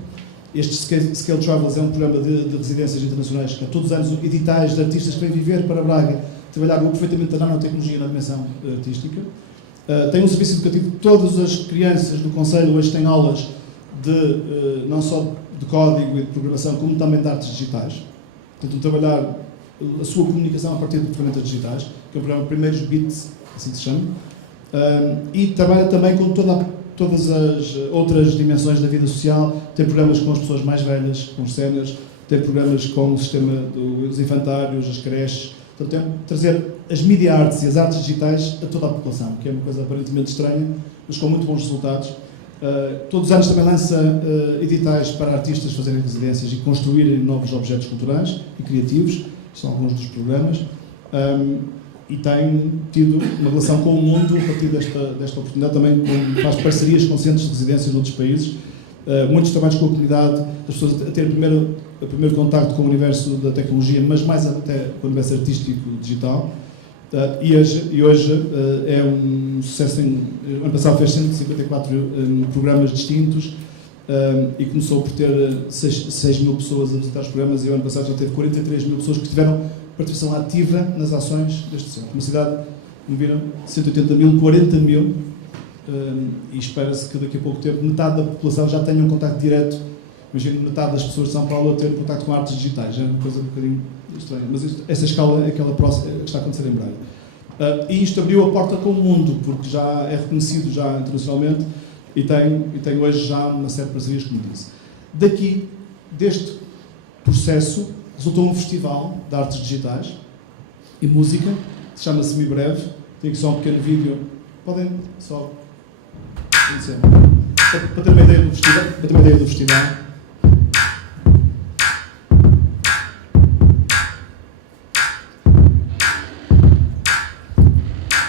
Este Scale Travels é um programa de residências internacionais que há todos os anos editais de artistas que vêm viver para Braga, trabalhar o aproveitamento da nanotecnologia na dimensão artística. Tem um serviço educativo, todas as crianças do Conselho hoje têm aulas não só de código e de programação, como também de artes digitais. Tentam trabalhar a sua comunicação a partir de ferramentas digitais, que é o programa Primeiros Bits, assim se chama, e trabalha também com todas as outras dimensões da vida social. Tem programas com as pessoas mais velhas, com os séniores, tem programas com o sistema dos infantários, as creches. Portanto, tem trazer as media arts e as artes digitais a toda a população, que é uma coisa aparentemente estranha, mas com muito bons resultados. Todos os anos também lança editais para artistas fazerem residências e construírem novos objetos culturais e criativos. São alguns dos programas. E tem tido uma relação com o mundo a partir desta oportunidade, também faz parcerias com centros de residências noutros países. Muitos trabalhos com a comunidade, as pessoas a terem primeiro o primeiro contacto com o universo da tecnologia, mas mais até com o universo artístico digital. E hoje é um sucesso. O ano passado fez 154 programas distintos e começou por ter 6 mil pessoas a visitar os programas, e o ano passado já teve 43 mil pessoas que tiveram participação ativa nas ações deste centro. Uma cidade, como viram, 180 mil, 40 mil, e espera-se que daqui a pouco tempo metade da população já tenha um contacto direto. Imagino metade das pessoas de São Paulo a ter contacto com artes digitais, é uma coisa um bocadinho estranha, mas essa escala é aquela próxima que está a acontecer em Braga. E isto abriu a porta com o mundo, porque já é reconhecido já internacionalmente e tem hoje já uma série de parcerias, como disse. Daqui, deste processo, resultou um festival de artes digitais e música, que se chama Semibreve. Tem aqui só um pequeno vídeo. Podem só conhecer. Para ter uma ideia do festival.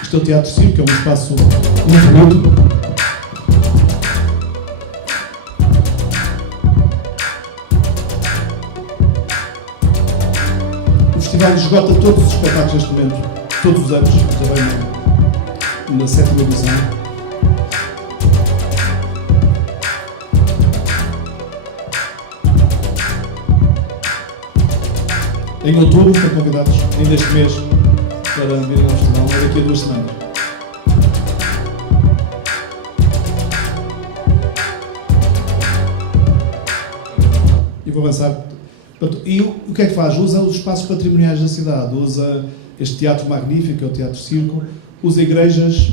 Isto é o Teatro Circo, que é um espaço muito bonito. O festival esgota todos os espetáculos neste momento, todos os anos, também na 7ª edição. Em outubro, estão convidados, ainda este mês, para virem ao festival, daqui a 2 semanas. E vou avançar. E o que é que faz? Usa os espaços patrimoniais da cidade, usa este teatro magnífico, que é o Teatro Circo, usa igrejas,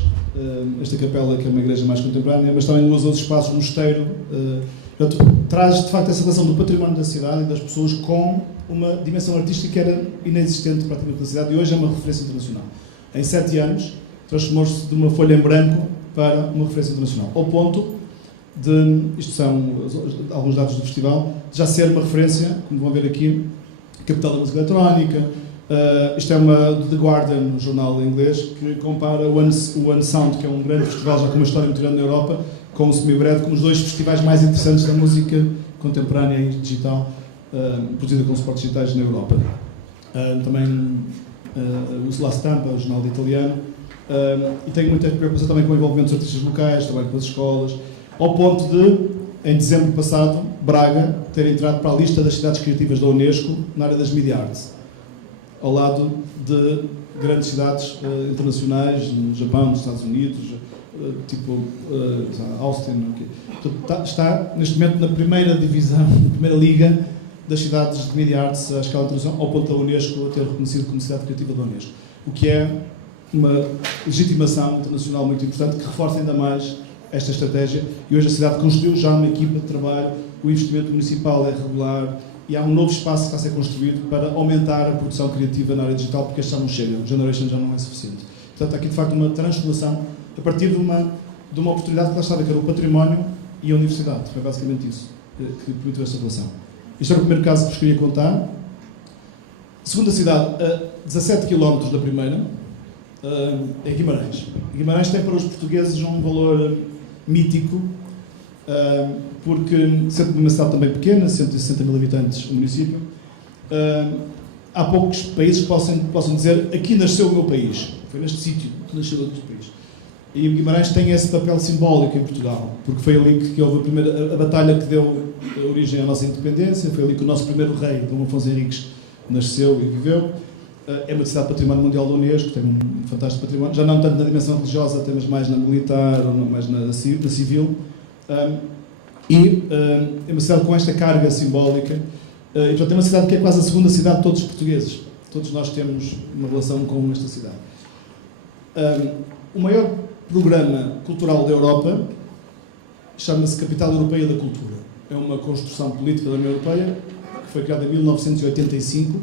esta capela que é uma igreja mais contemporânea, mas também usa os espaços, o mosteiro. Traz, de facto, essa relação do património da cidade e das pessoas com uma dimensão artística que era inexistente praticamente na cidade, e hoje é uma referência internacional. Em 7 anos, transformou-se de uma folha em branco para uma referência internacional, ao ponto de, isto são alguns dados do festival, já ser uma referência, como vão ver aqui, capital da música eletrónica. Isto é uma The Guardian, um jornal inglês, que compara o One Sound, que é um grande festival já com uma história muito grande na Europa, com o Semibreve, como os 2 festivais mais interessantes da música contemporânea e digital, produzida com suportes digitais na Europa. Também o La Stampa, o jornal italiano, e tenho muita preocupação também com o envolvimento dos artistas locais, trabalho com as escolas, ao ponto de, em dezembro passado, Braga ter entrado para a lista das cidades criativas da Unesco na área das media arts, ao lado de grandes cidades internacionais, no Japão, nos Estados Unidos, tipo Austin. Okay. Está, neste momento, na primeira divisão, na primeira liga das cidades de media arts à escala internacional, ao ponto da Unesco ter reconhecido como cidade criativa da Unesco. O que é uma legitimação internacional muito importante, que reforça ainda mais esta estratégia. E hoje a cidade construiu já uma equipa de trabalho, o investimento municipal é regular, e há um novo espaço que está a ser construído para aumentar a produção criativa na área digital, porque este já não chega, o Generation já não é suficiente. Portanto, há aqui de facto uma transformação a partir de uma oportunidade que lá estava, que era o património e a universidade. Foi basicamente isso que permitiu esta relação. Este era o primeiro caso que vos queria contar. Segunda cidade, a 17 km da primeira, é Guimarães. Guimarães tem para os portugueses um valor mítico, porque, sendo uma cidade também pequena, 160 mil habitantes o município, há poucos países que possam dizer aqui nasceu o meu país, foi neste sítio que nasceu o outro país. E o Guimarães tem esse papel simbólico em Portugal, porque foi ali que houve a batalha que deu origem à nossa independência, foi ali que o nosso primeiro rei, Dom Afonso Henriques, nasceu e viveu. É uma cidade de património mundial da Unesco, tem um fantástico património, já não tanto na dimensão religiosa, temos mais na militar, ou mais na civil. É uma cidade com esta carga simbólica, e portanto é uma cidade que é quase a segunda cidade de todos os portugueses. Todos nós temos uma relação com esta cidade. O maior programa cultural da Europa chama-se Capital Europeia da Cultura. É uma construção política da União Europeia que foi criada em 1985.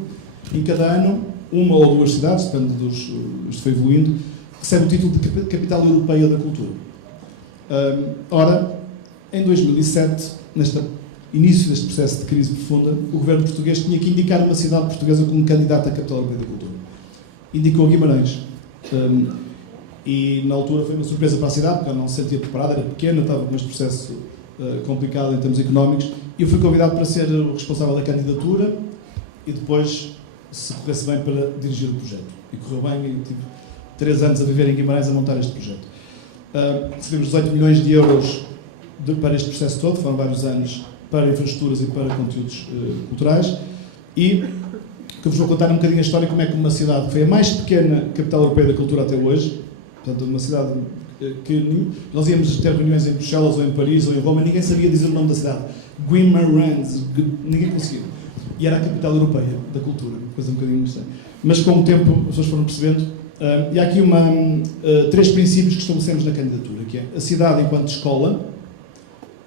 Em cada ano, uma ou duas cidades, depende isto foi evoluindo, recebe o título de Capital Europeia da Cultura. Ora, em 2007, neste início deste processo de crise profunda, o governo português tinha que indicar uma cidade portuguesa como candidata à Capital Europeia da Cultura. Indicou Guimarães. E na altura foi uma surpresa para a cidade, porque ela não se sentia preparada, era pequena, estava com este processo complicado em termos económicos, e eu fui convidado para ser o responsável da candidatura e depois, se corresse bem, para dirigir o projeto. E correu bem e tive 3 anos a viver em Guimarães a montar este projeto. Recebemos 18 milhões de euros para este processo todo, foram vários anos para infraestruturas e para conteúdos culturais, e que vos vou contar um bocadinho a história, como é que uma cidade que foi a mais pequena capital europeia da cultura até hoje, portanto uma cidade que nós íamos ter reuniões em Bruxelas ou em Paris ou em Roma, ninguém sabia dizer o nome da cidade, Guimarães, ninguém conseguia, e era a capital europeia da cultura, coisa um bocadinho estranha. Mas com o tempo as pessoas foram percebendo, e há aqui 3 princípios que estabelecemos na candidatura, que é a cidade enquanto escola.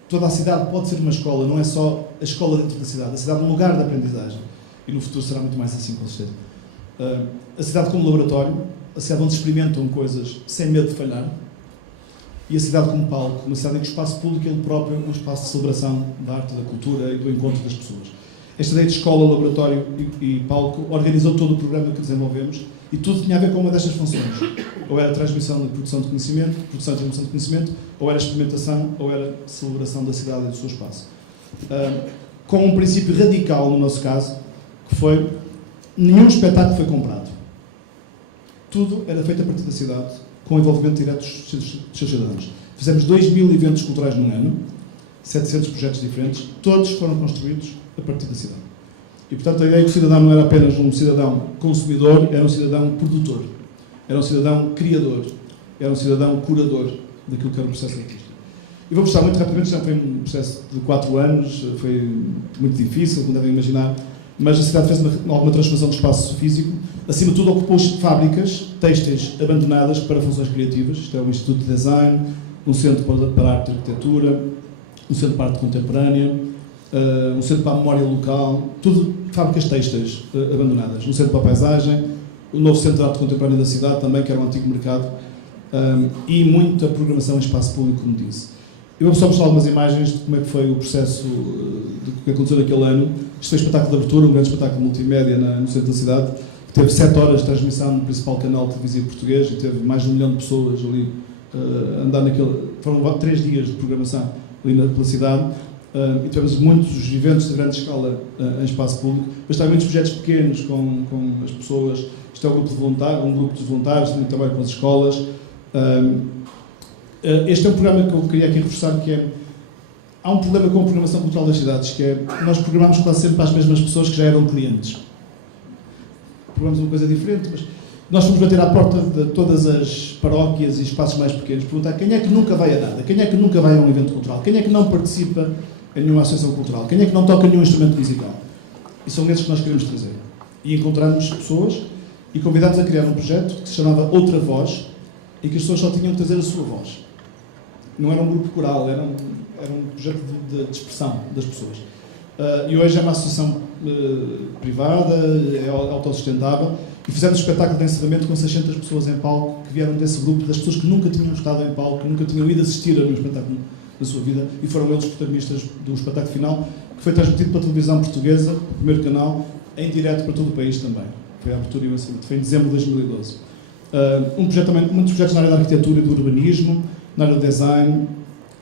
Toda a cidade pode ser uma escola, não é só a escola dentro da cidade. A cidade é um lugar de aprendizagem. E no futuro será muito mais assim, com certeza. A cidade como laboratório, a cidade onde se experimentam coisas sem medo de falhar. E a cidade como palco, uma cidade em que o espaço público é ele próprio um espaço de celebração da arte, da cultura e do encontro das pessoas. Esta ideia de escola, laboratório e palco organizou todo o programa que desenvolvemos, e tudo tinha a ver com uma destas funções. Ou era transmissão e produção de conhecimento, produção e transmissão de conhecimento, ou era experimentação, ou era celebração da cidade e do seu espaço. Com um princípio radical, no nosso caso, que foi: nenhum espetáculo foi comprado. Tudo era feito a partir da cidade, com o envolvimento direto dos seus cidadãos. Fizemos 2.000 eventos culturais num ano, 700 projetos diferentes, todos foram construídos a partir da cidade. E, portanto, a ideia é que o cidadão não era apenas um cidadão consumidor, era um cidadão produtor, era um cidadão criador, era um cidadão curador daquilo que era o processo artístico. E vou mostrar muito rapidamente, já foi um processo de 4 anos, foi muito difícil, como devem imaginar, mas a cidade fez alguma transformação do espaço físico. Acima de tudo, ocupou fábricas têxteis abandonadas para funções criativas. Isto é um instituto de design, um centro para a arte e arquitetura, um centro para a arte contemporânea, um centro para a memória local, tudo fábricas têxteis abandonadas. Um centro para a paisagem, o novo centro de arte contemporânea da cidade também, que era um antigo mercado, e muita programação em espaço público, como disse. Eu vou só mostrar algumas imagens de como é que foi o processo do que aconteceu naquele ano. Isto foi um espetáculo de abertura, um grande espetáculo multimédia no centro da cidade, que teve 7 horas de transmissão no principal canal televisivo português e teve mais de 1 milhão de pessoas ali a andar naquele... Foram 3 dias de programação ali pela cidade. E tivemos muitos eventos de grande escala em espaço público, mas também muitos projetos pequenos com as pessoas. Isto é um grupo de voluntários, também trabalho com as escolas. Este é um programa que eu queria aqui reforçar, que é... Há um problema com a programação cultural das cidades, que é... Nós programamos quase sempre para as mesmas pessoas que já eram clientes. Programamos uma coisa diferente, mas... Nós fomos bater à porta de todas as paróquias e espaços mais pequenos, perguntar quem é que nunca vai a nada, quem é que nunca vai a um evento cultural, quem é que não participa em nenhuma associação cultural, quem é que não toca nenhum instrumento musical. E são esses que nós queremos trazer. E encontramos pessoas e convidámos a criar um projeto que se chamava Outra Voz, e que as pessoas só tinham que trazer a sua voz. Não era um grupo coral, era um projeto de expressão das pessoas. E hoje é uma associação privada, é autossustentável, e fizemos um espetáculo de encerramento com 600 pessoas em palco, que vieram desse grupo, das pessoas que nunca tinham estado em palco, que nunca tinham ido assistir a um espetáculo da sua vida, e foram eles os protagonistas do espetáculo final, que foi transmitido pela televisão portuguesa, o primeiro canal, em direto para todo o país também. Foi a abertura e o encerramento, foi em dezembro de 2012. Muitos projetos na área da arquitetura e do urbanismo, na área do design,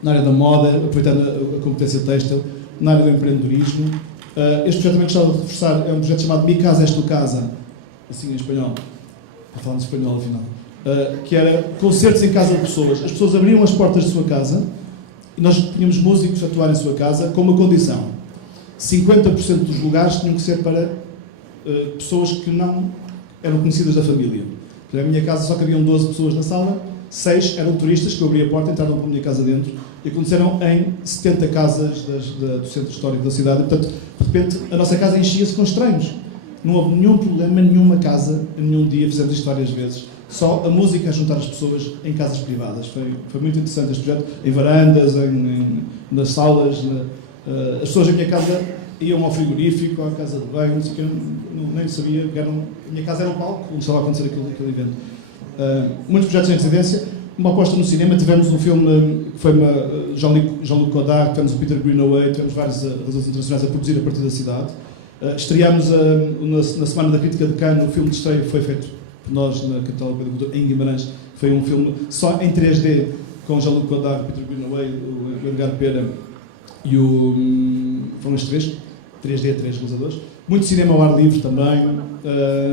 na área da moda, aproveitando a competência têxtil, na área do empreendedorismo. Este projeto também gostava de reforçar, é um projeto chamado Mi Casa És Tu Casa, assim em espanhol, para falar em espanhol afinal, que era concertos em casa de pessoas. As pessoas abriam as portas de sua casa e nós tínhamos músicos a atuar em sua casa com uma condição: 50% dos lugares tinham que ser para pessoas que não eram conhecidas da família. Na minha casa só cabiam 12 pessoas na sala, 6 eram turistas que eu abri a porta, entraram para a minha casa dentro, e aconteceram em 70 casas do centro histórico da cidade. E, portanto, de repente, a nossa casa enchia-se com estranhos. Não houve nenhum problema, nenhuma casa, nenhum dia, fizemos isto várias vezes, só a música a juntar as pessoas em casas privadas. Foi muito interessante este projeto, em varandas, nas salas. As pessoas da minha casa iam ao frigorífico, à casa de banho, não sei o que, nem sabia, porque a minha casa era um palco onde estava a acontecer aquele evento. Muitos projetos em residência, uma aposta no cinema, tivemos um filme que foi Jean-Luc Godard, tivemos o Peter Greenaway, tivemos vários realizadores internacionais a produzir a partir da cidade. Estreámos na Semana da Crítica de Cannes, o filme de estreia foi feito por nós na Capital Europeia da Cultura, em Guimarães. Foi um filme só em 3D, com Jean-Luc Godard, Peter Greenaway, o Edgar Pera e foram os 3D, 3 realizadores. Muito cinema ao ar livre também,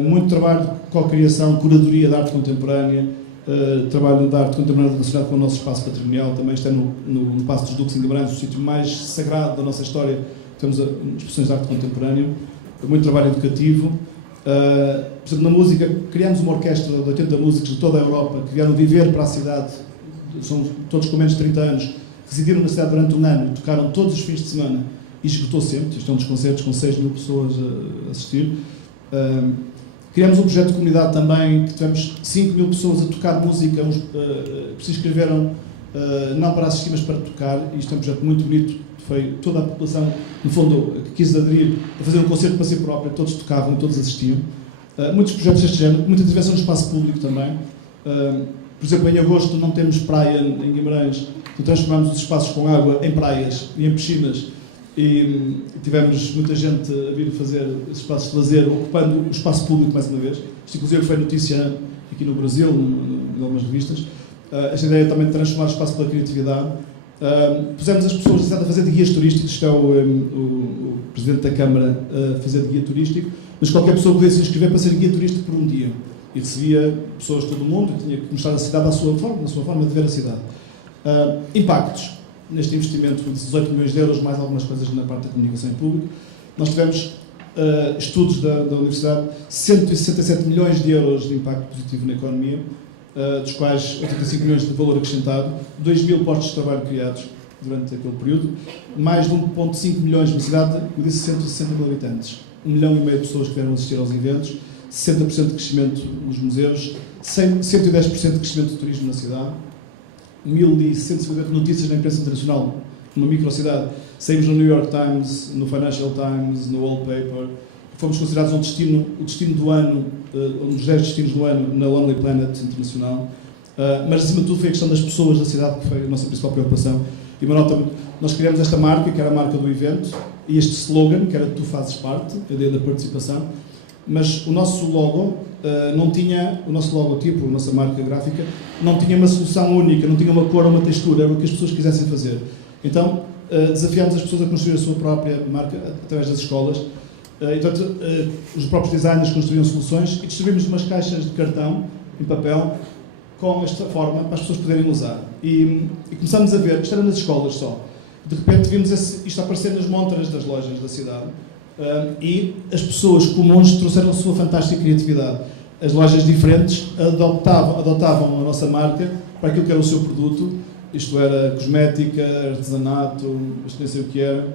muito trabalho de co-criação, curadoria de arte contemporânea, trabalho de arte contemporânea relacionado com o nosso espaço patrimonial. Também está no Paço dos Duques em Guimarães, o sítio mais sagrado da nossa história. Temos exposições de arte contemporânea, muito trabalho educativo. Por exemplo, na música, criámos uma orquestra de 80 músicos de toda a Europa que vieram viver para a cidade, são todos com menos de 30 anos, residiram na cidade durante um ano, tocaram todos os fins de semana e esgotou sempre. Isto é um dos concertos com 6 mil pessoas a assistir. Criámos um projeto de comunidade também, que tivemos 5 mil pessoas a tocar música, que se inscreveram não para assistir, mas para tocar. Isto é um projeto muito bonito, foi toda a população, no fundo, que quis aderir a fazer um concerto para si própria, todos tocavam e todos assistiam. Muitos projetos deste género, muita intervenção no espaço público também. Por exemplo, em agosto não temos praia em Guimarães, então transformamos os espaços com água em praias e em piscinas. E tivemos muita gente a vir fazer esses espaços de lazer, ocupando o espaço público mais uma vez. Isto, inclusive, foi notícia aqui no Brasil, em algumas revistas. Esta ideia também de transformar o espaço pela criatividade. Pusemos as pessoas da cidade a fazer de guias turísticos. Isto é o Presidente da Câmara a fazer de guia turístico, mas qualquer pessoa podia se inscrever para ser guia turístico por um dia. E recebia pessoas de todo o mundo, e tinha que mostrar a cidade na sua forma de ver a cidade. Impactos neste investimento de 18 milhões de euros, mais algumas coisas na parte da comunicação em público. Nós tivemos estudos da Universidade, 167 milhões de euros de impacto positivo na economia, dos quais 85 milhões de valor acrescentado, 2 mil postos de trabalho criados durante aquele período, mais de 1,5 milhões na cidade, de 160 mil habitantes, 1,5 milhão de pessoas que vieram assistir aos eventos, 60% de crescimento nos museus, 110% de crescimento do turismo na cidade, 1.150 notícias na imprensa internacional, numa microcidade. Saímos no New York Times, no Financial Times, no Wallpaper. Fomos considerados o destino do ano, um dos 10 destinos do ano na Lonely Planet Internacional. Mas, acima de tudo, foi a questão das pessoas da cidade que foi a nossa principal preocupação. E uma nota, nós criamos esta marca, que era a marca do evento, e este slogan, que era "Tu fazes parte", a ideia da participação. Mas o nosso logo não tinha, o nosso logotipo, a nossa marca gráfica, não tinha uma solução única, não tinha uma cor ou uma textura, era o que as pessoas quisessem fazer. Então, desafiámos as pessoas a construir a sua própria marca através das escolas. Então, os próprios designers construíam soluções e distribuímos umas caixas de cartão, em papel, com esta forma, para as pessoas poderem usar. E começámos a ver, isto era nas escolas só, de repente vimos isto aparecer nas montras das lojas da cidade. E as pessoas comuns trouxeram a sua fantástica criatividade. As lojas diferentes adotavam a nossa marca para aquilo que era o seu produto, isto era cosmética, artesanato, isto nem sei o que era,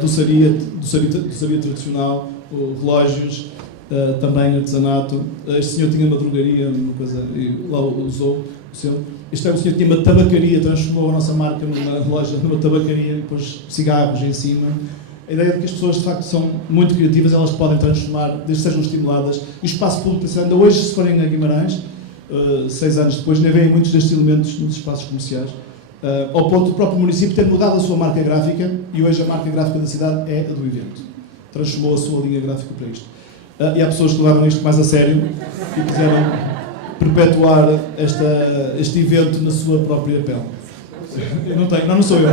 doçaria tradicional, relógios, também artesanato. Este senhor tinha uma drogaria, uma coisa, e lá usou o seu. Este é o senhor que tinha uma tabacaria, transformou a nossa marca numa loja, numa tabacaria, e pôs cigarros em cima. A ideia de que as pessoas, de facto, são muito criativas, elas podem transformar, desde que sejam estimuladas. E o espaço público, ainda hoje, se forem a Guimarães, 6 anos depois, ainda veem muitos destes elementos nos espaços comerciais, ao ponto do próprio município ter mudado a sua marca gráfica, e hoje a marca gráfica da cidade é a do evento. Transformou a sua linha gráfica para isto. E há pessoas que levaram isto mais a sério e quiseram perpetuar este evento na sua própria pele. Não sou eu.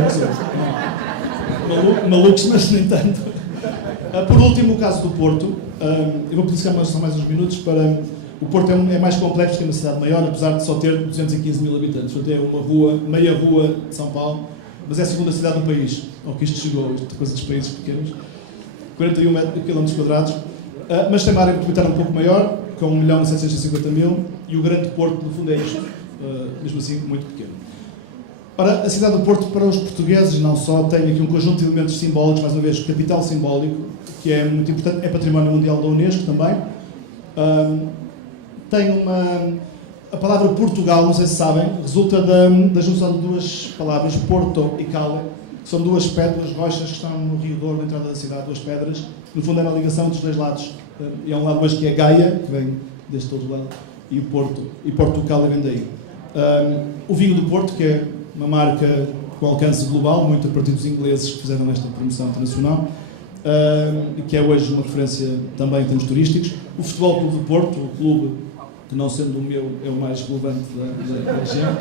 Malucos, mas nem tanto. Por último, o caso do Porto. Eu vou pedir só mais uns minutos para... O Porto é mais complexo que uma cidade maior, apesar de só ter 215 mil habitantes. Portanto, é uma rua, meia rua de São Paulo, mas é a segunda cidade do país, ao que isto chegou, isto é coisa dos países pequenos. 41 km², mas tem uma área metropolitana um pouco maior, com 1.750.000, e o grande Porto, no fundo, é isto, mesmo assim, muito pequeno. Ora, a cidade do Porto, para os portugueses, não só, tem aqui um conjunto de elementos simbólicos, mais uma vez, capital simbólico, que é muito importante, é património mundial da Unesco também. Tem a palavra Portugal, não sei se sabem, resulta da junção de duas palavras, Porto e Cale, que são duas rochas que estão no Rio Douro, na entrada da cidade, duas pedras. No fundo, é uma ligação dos dois lados. E há um lado hoje que é Gaia, que vem deste outro lado, e o Porto. E Porto do Cale vem daí. O vinho do Porto, que é uma marca com alcance global, muito a partir dos ingleses que fizeram esta promoção internacional, que é hoje uma referência também em termos turísticos. O Futebol Clube do Porto, o clube que, não sendo o meu, é o mais relevante da região.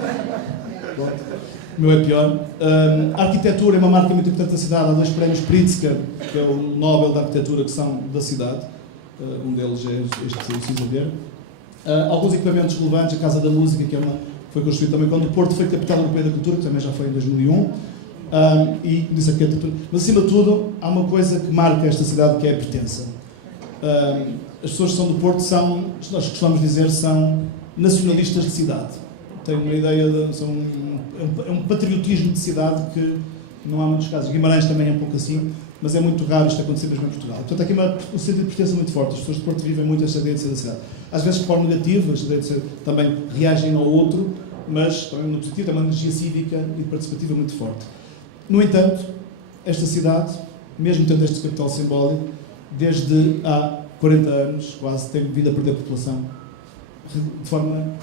O meu é pior. A arquitetura é uma marca muito importante da cidade. Há 2 prémios Pritzker, que é o Nobel da Arquitetura, que são da cidade. Um deles é este Cisa Verde. Alguns equipamentos relevantes, a Casa da Música, que foi construída também quando o Porto foi capital europeia da cultura, que também já foi em 2001. E disse aqui a arquitetura. Mas, acima de tudo, há uma coisa que marca esta cidade, que é a pertença. As pessoas que são do Porto são, nós costumamos dizer, são nacionalistas de cidade. Têm uma ideia é um patriotismo de cidade que não há muitos casos. Guimarães também é um pouco assim, mas é muito raro isto acontecer mesmo em Portugal. Portanto, há aqui um sentido de pertença muito forte. As pessoas de Porto vivem muito esta ideia de ser da cidade. Às vezes de forma negativa, esta ideia de ser, também reagem ao outro, mas também no positivo, tem uma energia cívica e participativa muito forte. No entanto, esta cidade, mesmo tendo este capital simbólico, desde há 40 anos, quase, tem vindo a perder população de forma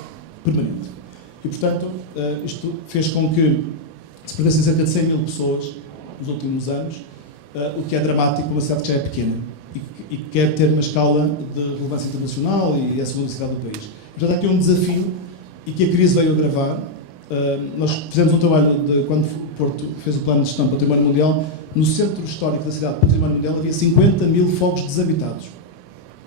permanente. E, portanto, isto fez com que se perdessem cerca de 100 mil pessoas nos últimos anos, o que é dramático para uma cidade que já é pequena e que quer ter uma escala de relevância internacional e é a segunda cidade do país. Portanto, há aqui um desafio e que a crise veio agravar. Nós fizemos um trabalho, quando o Porto fez o plano de gestão do património mundial, no centro histórico da cidade, património mundial, havia 50 mil fogos desabitados.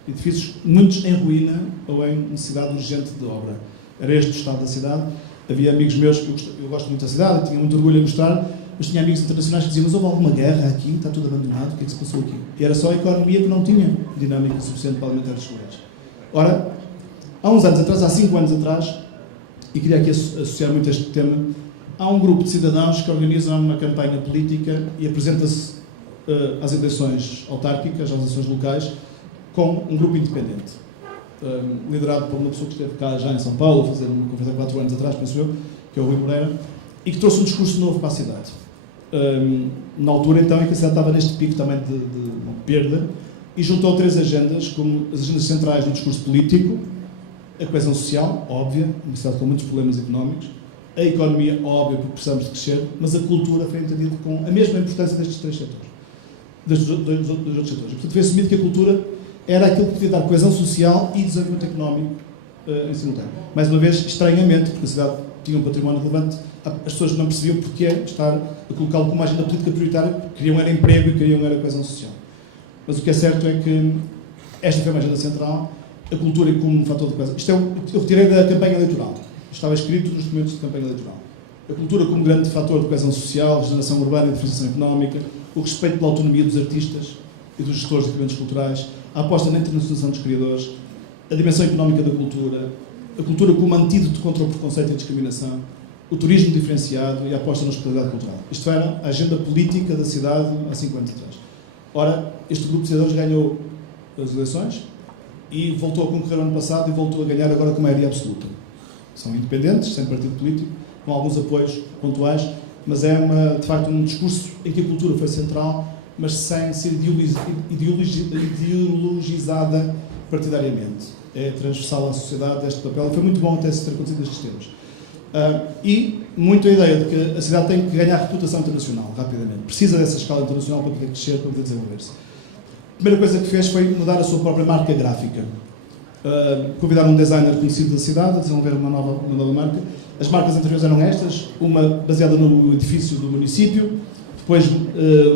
Edifícios, muitos em ruína ou em necessidade urgente de obra. Era este o estado da cidade. Havia amigos meus, eu gosto muito da cidade, tinha muito orgulho em mostrar, mas tinha amigos internacionais que diziam: mas houve alguma guerra aqui? Está tudo abandonado? O que é que se passou aqui? E era só a economia que não tinha dinâmica suficiente para alimentar os lugares. Ora, há uns anos atrás, há 5 anos atrás, e queria aqui associar muito este tema, há um grupo de cidadãos que organizam uma campanha política e apresenta-se às eleições autárquicas, às eleições locais, com um grupo independente. Liderado por uma pessoa que esteve cá já em São Paulo, a fazer uma conferência há 4 anos atrás, penso eu, que é o Rui Moreira, e que trouxe um discurso novo para a cidade. Na altura, então, em que a cidade estava neste pico também de perda, e juntou 3 agendas, como as agendas centrais do discurso político, a coesão social, óbvia, uma cidade com muitos problemas económicos, a economia, óbvia, porque precisamos de crescer, mas a cultura foi entendida com a mesma importância destes 3 setores, dos outros setores. Portanto, foi assumido que a cultura era aquilo que podia dar coesão social e desenvolvimento económico em simultâneo. Mais uma vez, estranhamente, porque a cidade tinha um património relevante, as pessoas não percebiam porque estar a colocá-lo como uma agenda política prioritária, porque queriam era emprego e queriam era coesão social. Mas o que é certo é que esta foi uma agenda central, a cultura como um fator de coesão. Isto eu retirei da campanha eleitoral. Estava escrito nos documentos de campanha eleitoral. A cultura como grande fator de coesão social, regeneração urbana e diferenciação económica, o respeito pela autonomia dos artistas e dos gestores de equipamentos culturais, a aposta na internacionalização dos criadores, a dimensão económica da cultura, a cultura como antídoto contra o preconceito e a discriminação, o turismo diferenciado e a aposta na hospitalidade cultural. Isto era a agenda política da cidade há 5 anos atrás. Ora, este grupo de cidadãos ganhou as eleições e voltou a concorrer ano passado e voltou a ganhar agora com maioria absoluta. São independentes, sem partido político, com alguns apoios pontuais, mas é, de facto, um discurso em que a cultura foi central, mas sem ser ideologizada partidariamente. É transversal à sociedade este papel, e foi muito bom até se ter acontecido nestes termos. E muito a ideia de que a cidade tem que ganhar reputação internacional, rapidamente. Precisa dessa escala internacional para poder crescer, para poder desenvolver-se. A primeira coisa que fez foi mudar a sua própria marca gráfica. Convidar um designer conhecido da cidade a desenvolver uma nova marca. As marcas anteriores eram estas, uma baseada no edifício do município, depois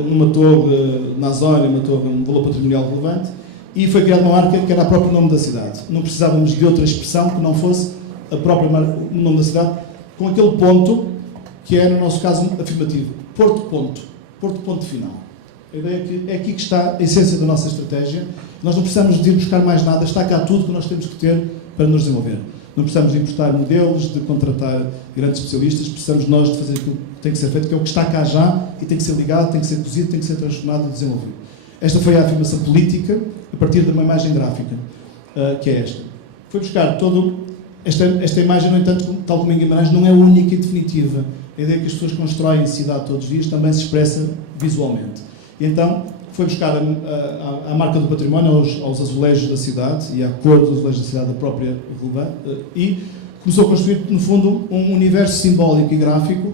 uma torre na zona, uma torre um valor patrimonial relevante, e foi criada uma marca que era o próprio nome da cidade. Não precisávamos de outra expressão que não fosse a própria marca, o nome da cidade, com aquele ponto que é, no nosso caso, afirmativo. Porto ponto final. A ideia é que é aqui que está a essência da nossa estratégia. Nós não precisamos de ir buscar mais nada, está cá tudo que nós temos que ter para nos desenvolver. Não precisamos de importar modelos, de contratar grandes especialistas, precisamos nós de fazer aquilo que tem que ser feito, que é o que está cá já e tem que ser ligado, tem que ser cozido, tem que ser transformado e desenvolvido. Esta foi a afirmação política a partir de uma imagem gráfica, que é esta. Foi buscar esta imagem, no entanto, tal como em Guimarães, não é única e definitiva. A ideia é que as pessoas constroem a cidade todos os dias também se expressa visualmente. E então foi buscar a marca do património aos azulejos da cidade e à cor dos azulejos da cidade, a própria relevante, e começou a construir, no fundo, um universo simbólico e gráfico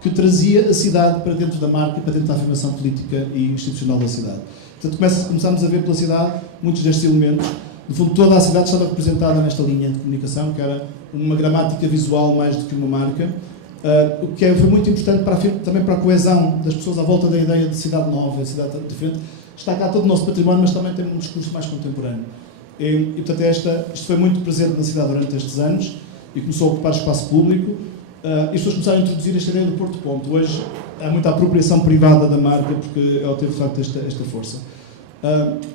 que trazia a cidade para dentro da marca, para dentro da afirmação política e institucional da cidade. Portanto, começámos a ver pela cidade muitos destes elementos. No fundo, toda a cidade estava representada nesta linha de comunicação, que era uma gramática visual mais do que uma marca, O que foi muito importante também para a coesão das pessoas à volta da ideia de cidade nova, cidade diferente. Está cá todo o nosso património, mas também tem um discurso mais contemporâneo. E portanto, isto foi muito presente na cidade durante estes anos e começou a ocupar espaço público. E as pessoas começaram a introduzir esta ideia do Porto Ponto. Hoje há muita apropriação privada da marca, porque ela teve, de facto, esta força.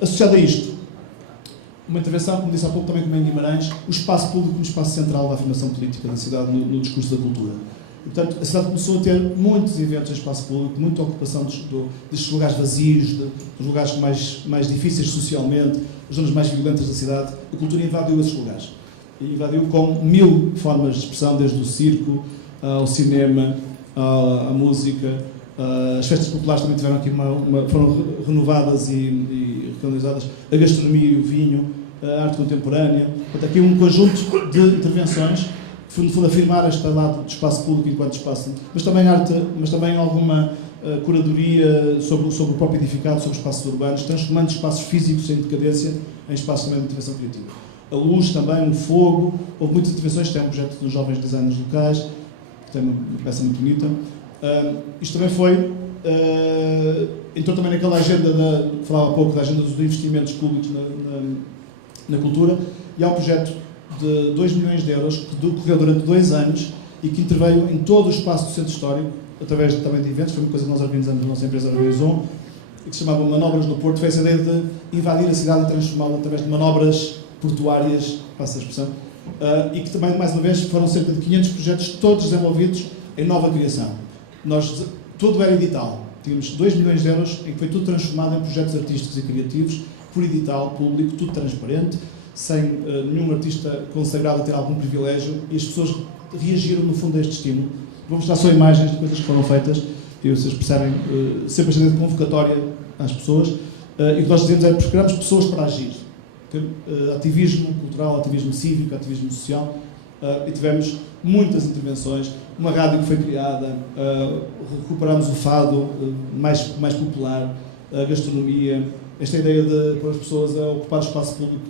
Associado a isto, uma intervenção, como disse há pouco também com o Guimarães, o espaço público como espaço central da afirmação política da cidade no discurso da cultura. E, portanto, a cidade começou a ter muitos eventos em espaço público, muita ocupação destes lugares vazios, dos lugares mais difíceis socialmente, as zonas mais violentas da cidade. A cultura invadiu esses lugares. E invadiu com 1000 formas de expressão, desde o circo, ao cinema, à música. As festas populares também tiveram aqui foram renovadas e recanalizadas. A gastronomia e o vinho, a arte contemporânea. Portanto, aqui um conjunto de intervenções que, no fundo, afirmar este lado de espaço público enquanto espaço, mas também arte, mas também alguma curadoria sobre o próprio edificado, sobre espaços urbanos, transformando espaços físicos em decadência em espaços também de intervenção criativa. A luz também, o fogo, houve muitas intervenções, tem um projeto dos jovens designers locais, que tem uma peça muito bonita. Isto também foi, entrou também naquela agenda, que falava há pouco, da agenda dos investimentos públicos na cultura, e há um projeto de 2 milhões de euros que decorreu durante 2 anos e que interveio em todo o espaço do centro histórico, através também de eventos. Foi uma coisa que nós organizamos, a nossa empresa organizou, e que se chamava Manobras do Porto. Foi essa ideia de invadir a cidade e transformá-la através de manobras portuárias, passa a expressão, e que também, mais uma vez, foram cerca de 500 projetos, todos desenvolvidos em nova criação. Tudo era edital. Tínhamos 2 milhões de euros em que foi tudo transformado em projetos artísticos e criativos, por edital, público, tudo transparente, sem nenhum artista consagrado a ter algum privilégio, e as pessoas reagiram, no fundo, a este estímulo. Vou mostrar só imagens de coisas que foram feitas, e vocês percebem sempre esta ideia de convocatória às pessoas, e o que nós dizemos é: procuramos pessoas para agir. Ativismo cultural, ativismo cívico, ativismo social, e tivemos muitas intervenções, uma rádio que foi criada, recuperámos o fado mais popular, a gastronomia, esta ideia de pôr as pessoas a ocupar o espaço público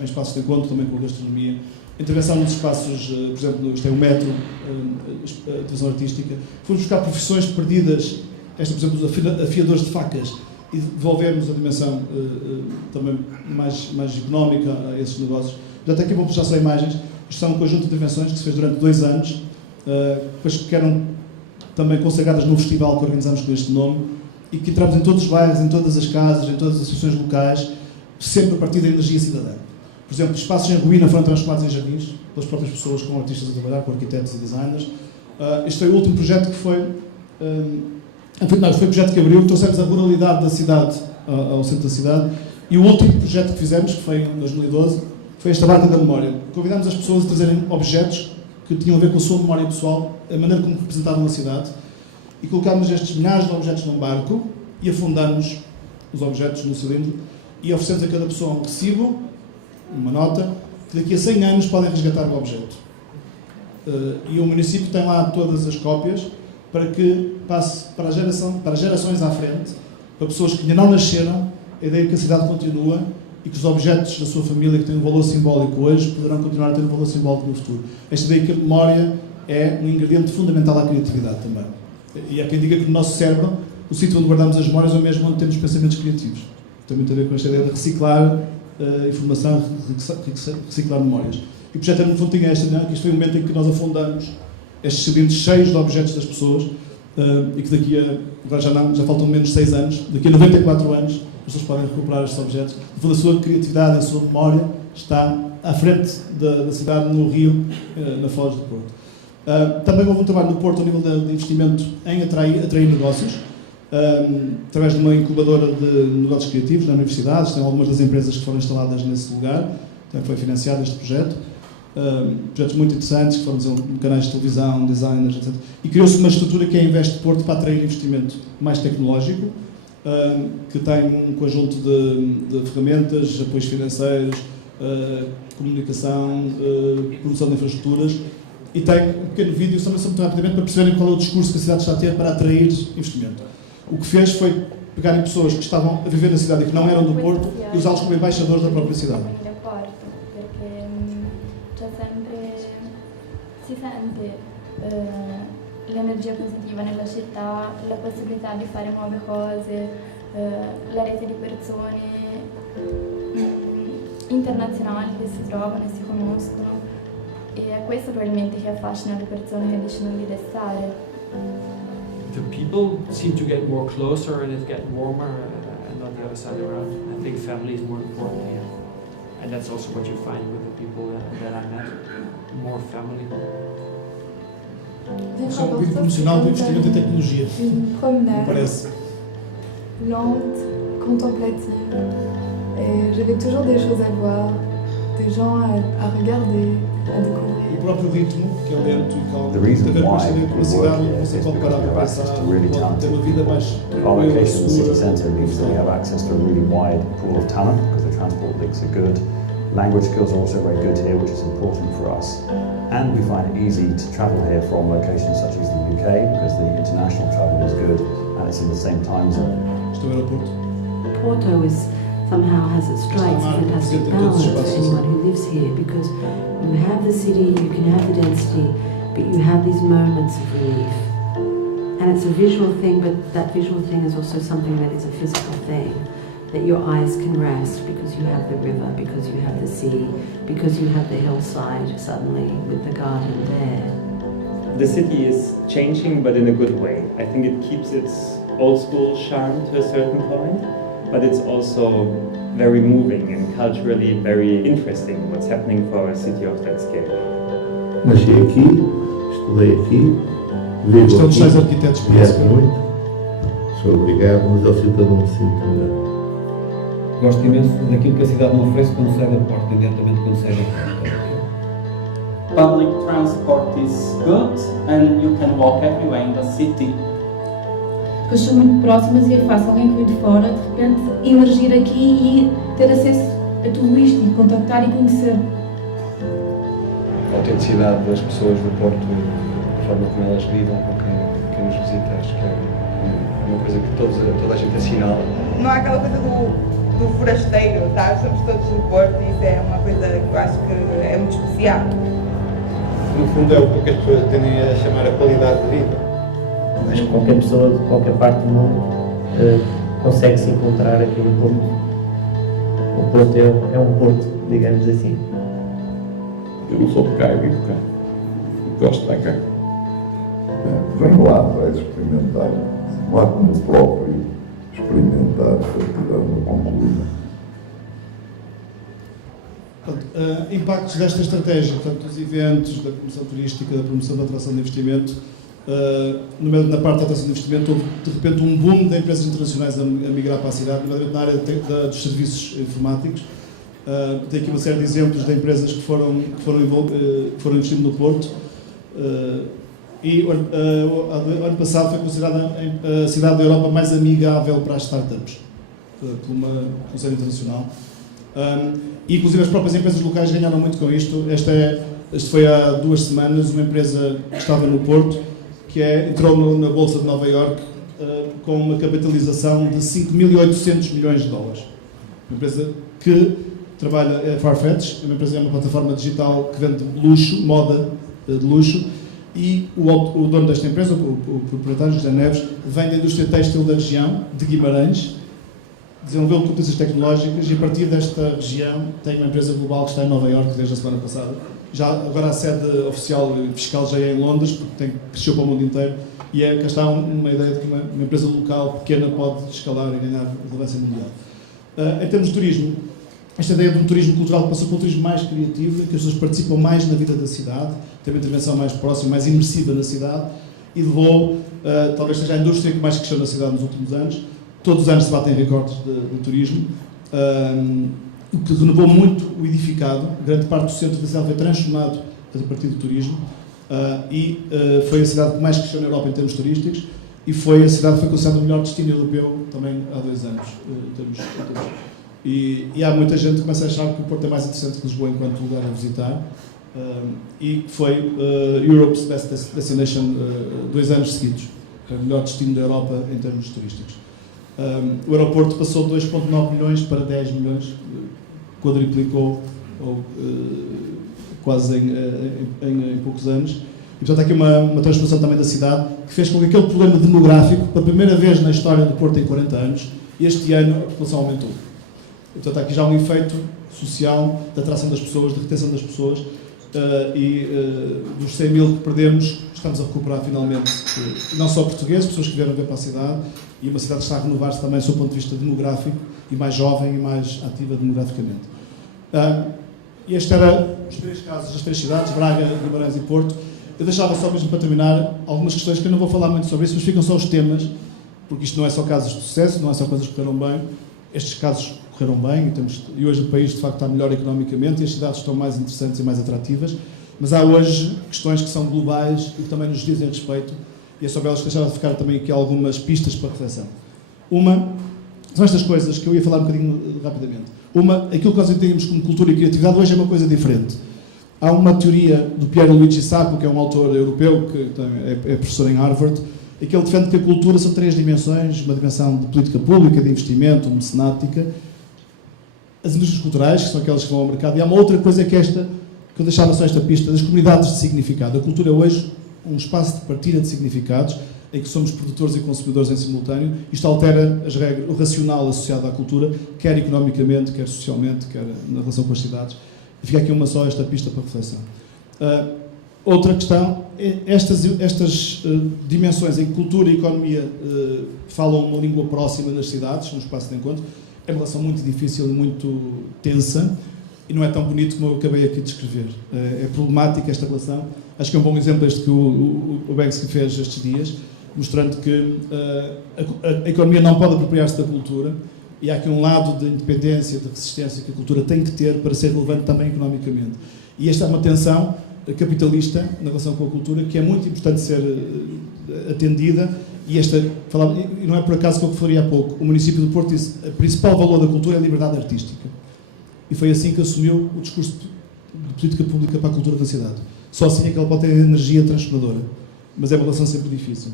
em espaços de encontro também com a gastronomia, intervenção nos espaços, por exemplo, isto é o metro, intervenção artística. Fomos buscar profissões perdidas, por exemplo, os afiadores de facas, e devolvermos a dimensão também mais económica a esses negócios. Portanto, aqui vou puxar só imagens. Isto são um conjunto de intervenções que se fez durante 2 anos, depois que eram também consagradas no festival que organizamos com este nome, e que entramos em todos os bairros, em todas as casas, em todas as associações locais, sempre a partir da energia cidadã. Por exemplo, espaços em ruína foram transformados em jardins, pelas próprias pessoas, com artistas a trabalhar, com arquitetos e designers. Este foi o último projeto que foi... foi o projeto que abriu, trouxemos a ruralidade da cidade ao centro da cidade, e o último projeto que fizemos, que foi em 2012, foi esta Barca da Memória. Convidámos as pessoas a trazerem objetos que tinham a ver com a sua memória pessoal, a maneira como representavam a cidade, e colocámos estes milhares de objetos num barco e afundámos os objetos no cilindro e oferecemos a cada pessoa um recibo, uma nota, que daqui a 100 anos podem resgatar o objeto. E o município tem lá todas as cópias para que passe para as gerações à frente, para pessoas que ainda não nasceram, a ideia que a cidade continua e que os objetos da sua família que têm um valor simbólico hoje poderão continuar a ter um valor simbólico no futuro. Esta ideia que a memória é um ingrediente fundamental à criatividade também. E há quem diga que no nosso cérebro, o sítio onde guardamos as memórias é o mesmo onde temos pensamentos criativos. Tem muito a ver com esta ideia de reciclar informação, reciclar memórias. E o projeto, no fundo, tinha esta ideia, que isto foi o momento em que nós afundamos estes cilindros cheios de objetos das pessoas, e que daqui a, agora já faltam menos de 6 anos, daqui a 94 anos, as pessoas podem recuperar estes objetos. No fundo, a sua criatividade, a sua memória está à frente da cidade, no Rio, na Foz do Porto. Também houve um trabalho no Porto, a nível de investimento, em atrair negócios, através de uma incubadora de negócios criativos na universidade. Tem algumas das empresas que foram instaladas nesse lugar, também foi financiado este projeto. Projetos muito interessantes, que foram canais de televisão, designers, etc. E criou-se uma estrutura que é a Invest Porto para atrair investimento mais tecnológico, que tem um conjunto de ferramentas, apoios financeiros, comunicação, produção de infraestruturas, e tem um pequeno vídeo, também muito rapidamente, para perceberem qual é o discurso que a cidade está a ter para atrair investimento. O que fez foi pegarem pessoas que estavam a viver na cidade e que não eram do Porto e usá-los como embaixadores da própria cidade. C'è sempre, si sente l'energia positiva nella città, la possibilità di fare nuove cose, la rete di persone internazionali che si trovano e si conoscono, e è questo probabilmente che affascina le persone che decidono di restare. The people seem to get more closer and it gets warmer, and on the other side around. I think family is more important here. And that's also what you find with the people that I met. More family. Função promocional do investimento em tecnologia. Une promenade Parece. lente, contemplative. Et j'avais toujours des choses à voir, des gens à regarder, à découvrir. O próprio ritmo, que é lento e calmo, The tem reason a ver com why a cidade, com a we cidade, work não here is se pode because parar we para have pensar, access to really pode ter talented uma vida mais Our tranquila, location in the city segura. centre means that we have access to a really wide pool of talent because the transport links are good. Language skills are also very good here, which is important for us. And we find it easy to travel here from locations such as the UK because the international travel is good and it's in the same time zone. Este é o aeroporto. Porto is somehow has its strengths and fantastic balance for anyone who lives here, because you have the city, you can have the density, but you have these moments of relief. And it's a visual thing, but that visual thing is also something that is a physical thing, that your eyes can rest because you have the river, because you have the sea, because you have the hillside suddenly with the garden there. The city is changing, but in a good way. I think it keeps its old school charm to a certain point, but it's also very moving and culturally very interesting what's happening for a city of that scale. Nasci aqui, estudei aqui, vivo Estão aqui, dos arquitetos por viajo isso. muito. Sou obrigado, mas ao cidadão me sinto melhor. Gosto imenso daquilo que a cidade me oferece quando sai da porta e diretamente quando sai da porta. Public transport is good and you can walk everywhere in the city. Porque são muito próximas e é fácil alguém que vem de fora, de repente, emergir aqui e ter acesso a tudo isto e contactar e conhecer. A autenticidade das pessoas do Porto, a forma como elas lidam com quem nos visita, acho que é uma coisa que toda a gente assinala. Não há aquela coisa do forasteiro, tá? Somos todos do Porto e isso é uma coisa que eu acho que é muito especial. No fundo é o que as pessoas tendem a chamar a qualidade de vida. Acho que qualquer pessoa de qualquer parte do mundo consegue se encontrar aqui no Porto. O Porto é um Porto, digamos assim. Eu não sou de cá, eu vivo cá. Gosto de estar cá. Venho lá para experimentar, lá como próprio, experimentar para tirar uma conclusão. Impactos desta estratégia, portanto, dos eventos, da promoção turística, da promoção da atração de investimento, na parte da atração de investimento, houve de repente um boom de empresas internacionais a migrar para a cidade, nomeadamente na área dos serviços informáticos. Tem aqui uma série de exemplos de empresas que foram investindo no Porto. E o ano passado foi considerada a cidade da Europa mais amigável para as startups, por um conselho internacional. E inclusive as próprias empresas locais ganharam muito com isto. Este foi há 2 semanas, uma empresa que estava no Porto, que entrou na Bolsa de Nova Iorque com uma capitalização de 5.800 milhões de dólares. Uma empresa que trabalha, é Farfetch, é uma plataforma digital que vende luxo, moda de luxo, e o dono desta empresa, o proprietário José Neves, vem da indústria têxtil da região, de Guimarães, desenvolveu competências tecnológicas e a partir desta região tem uma empresa global que está em Nova Iorque desde a semana passada. Agora a sede oficial fiscal já é em Londres, porque cresceu para o mundo inteiro, e cá está uma ideia de que uma empresa local pequena pode escalar e ganhar relevância mundial. Em termos de turismo, esta ideia de um turismo cultural passou para um turismo mais criativo, em que as pessoas participam mais na vida da cidade, tem uma intervenção mais próxima, mais imersiva na cidade, e levou, talvez seja a indústria que mais cresceu na cidade nos últimos anos. Todos os anos se batem recordes de turismo, o que renovou muito o edificado. Grande parte do centro da cidade foi transformado a partir do turismo, e foi a cidade que mais cresceu na Europa em termos turísticos, e foi a cidade que foi considerada o melhor destino europeu também há 2 anos. E há muita gente que começa a achar que o Porto é mais interessante que Lisboa enquanto lugar a visitar, e foi Europe's Best Destination 2 anos seguidos, o melhor destino da Europa em termos turísticos. O aeroporto passou de 2,9 milhões para 10 milhões, quadriplicou quase em poucos anos, E, portanto, há aqui uma transformação também da cidade que fez com que aquele problema demográfico, pela primeira vez na história do Porto em 40 anos, este ano a população aumentou. E, portanto, há aqui já um efeito social da atração das pessoas, da retenção das pessoas, dos 100 mil que perdemos, estamos a recuperar finalmente, não só portugueses, pessoas que vieram ver para a cidade, e uma cidade que está a renovar-se também do seu ponto de vista demográfico, e mais jovem e mais ativa demograficamente. E estes eram os 3 casos das 3 cidades, Braga, Guimarães e Porto. Eu deixava só mesmo para terminar algumas questões que eu não vou falar muito sobre isso, mas ficam só os temas, porque isto não é só casos de sucesso, não é só coisas que correram bem. Estes casos correram bem e hoje o país de facto está melhor economicamente e as cidades estão mais interessantes e mais atrativas, mas há hoje questões que são globais e que também nos dizem respeito, e é sobre elas que deixava de ficar também aqui algumas pistas para reflexão. Uma, são estas coisas que eu ia falar um bocadinho rapidamente. Uma, aquilo que nós entendemos como cultura e criatividade hoje é uma coisa diferente. Há uma teoria do Pierluigi Sacco, que é um autor europeu, que é professor em Harvard, e que ele defende que a cultura são 3 dimensões, uma dimensão de política pública, de investimento, mecenática, as indústrias culturais, que são aquelas que vão ao mercado, e há uma outra coisa que é esta, que eu deixava só esta pista, das comunidades de significado. A cultura é hoje um espaço de partilha de significados, em que somos produtores e consumidores em simultâneo. Isto altera as regras, o racional associado à cultura, quer economicamente, quer socialmente, quer na relação com as cidades. E fica aqui uma só esta pista para reflexão. Outra questão, estas dimensões em que cultura e economia falam uma língua próxima nas cidades, no espaço de encontro, é uma relação muito difícil e muito tensa, e não é tão bonito como eu acabei aqui de descrever. É problemática esta relação. Acho que é um bom exemplo este que o Banksy fez estes dias, mostrando que a economia não pode apropriar-se da cultura, e há aqui um lado de independência, de resistência que a cultura tem que ter para ser relevante também economicamente. E esta é uma tensão capitalista na relação com a cultura que é muito importante ser atendida, e não é por acaso que eu referi há pouco. O município de Porto disse que o principal valor da cultura é a liberdade artística. E foi assim que assumiu o discurso de política pública para a cultura da cidade. Só assim é que ela pode ter energia transformadora. Mas é uma relação sempre difícil.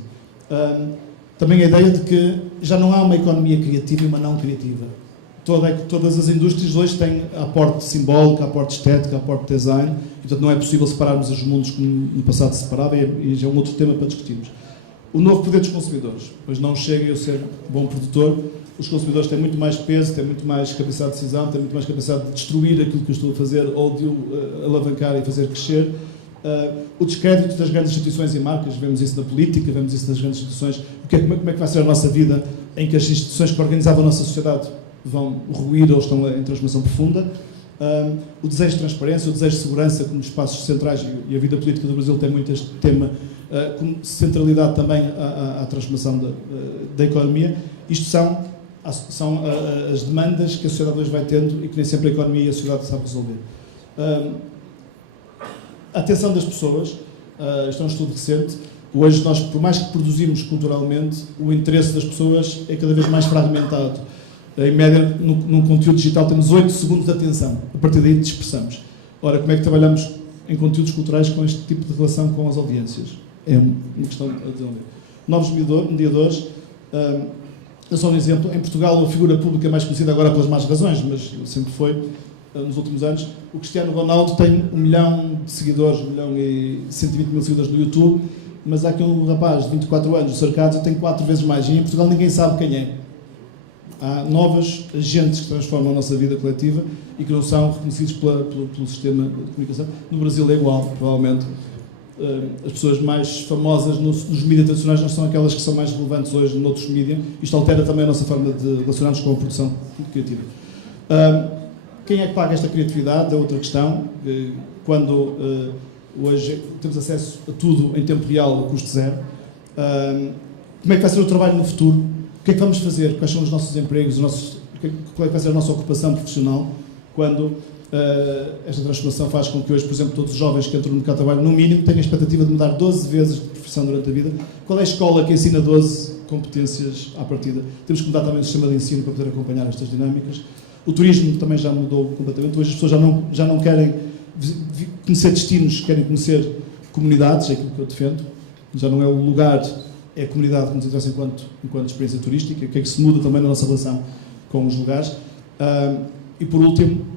Também a ideia de que já não há uma economia criativa e uma não criativa. Todas as indústrias hoje têm aporte simbólico, aporte estético, aporte design, e portanto não é possível separarmos os mundos como no passado se separava, e já é um outro tema para discutirmos. O novo poder dos consumidores, pois não chega eu ser bom produtor, os consumidores têm muito mais peso, têm muito mais capacidade de decisão, têm muito mais capacidade de destruir aquilo que eu estou a fazer ou de o alavancar e fazer crescer. O descrédito das grandes instituições e marcas, vemos isso na política, vemos isso nas grandes instituições. Como é que vai ser a nossa vida em que as instituições que organizavam a nossa sociedade vão ruir ou estão em transformação profunda? O desejo de transparência, o desejo de segurança como espaços centrais, e a vida política do Brasil tem muito este tema, como centralidade também à transformação da economia. Isto são as demandas que a sociedade hoje vai tendo e que nem sempre a economia e a sociedade sabem resolver. A atenção das pessoas, isto é um estudo recente, hoje nós, por mais que produzimos culturalmente, o interesse das pessoas é cada vez mais fragmentado. Em média, num conteúdo digital temos 8 segundos de atenção, a partir daí dispersamos. Ora, como é que trabalhamos em conteúdos culturais com este tipo de relação com as audiências? É uma questão a desenvolver. Novos mediadores, eu sou um exemplo, em Portugal a figura pública mais conhecida agora pelas más razões, mas sempre foi, nos últimos anos, o Cristiano Ronaldo tem 1 milhão de seguidores, 1 milhão e 120 mil seguidores no YouTube, mas há aqui um rapaz de 24 anos, o Sarcado, tem 4 vezes mais, e em Portugal ninguém sabe quem é. Há novos agentes que transformam a nossa vida coletiva e que não são reconhecidos pelo sistema de comunicação. No Brasil é igual, provavelmente. As pessoas mais famosas nos mídias tradicionais não são aquelas que são mais relevantes hoje noutros mídias. Isto altera também a nossa forma de relacionarmos com a produção criativa. Quem é que paga esta criatividade? É outra questão. Quando hoje temos acesso a tudo em tempo real, a custo zero. Como é que vai ser o trabalho no futuro? O que é que vamos fazer? Quais são os nossos empregos? Qual é que vai ser a nossa ocupação profissional quando esta transformação faz com que hoje, por exemplo, todos os jovens que entram no mercado de trabalho, no mínimo, tenham a expectativa de mudar 12 vezes de profissão durante a vida? Qual é a escola que ensina 12 competências à partida? Temos que mudar também o sistema de ensino para poder acompanhar estas dinâmicas. O turismo também já mudou completamente. Hoje as pessoas já não querem conhecer destinos, querem conhecer comunidades, é aquilo que eu defendo. Já não é o lugar, é a comunidade que nos interessa enquanto experiência turística, que é que se muda também na nossa relação com os lugares. E por último,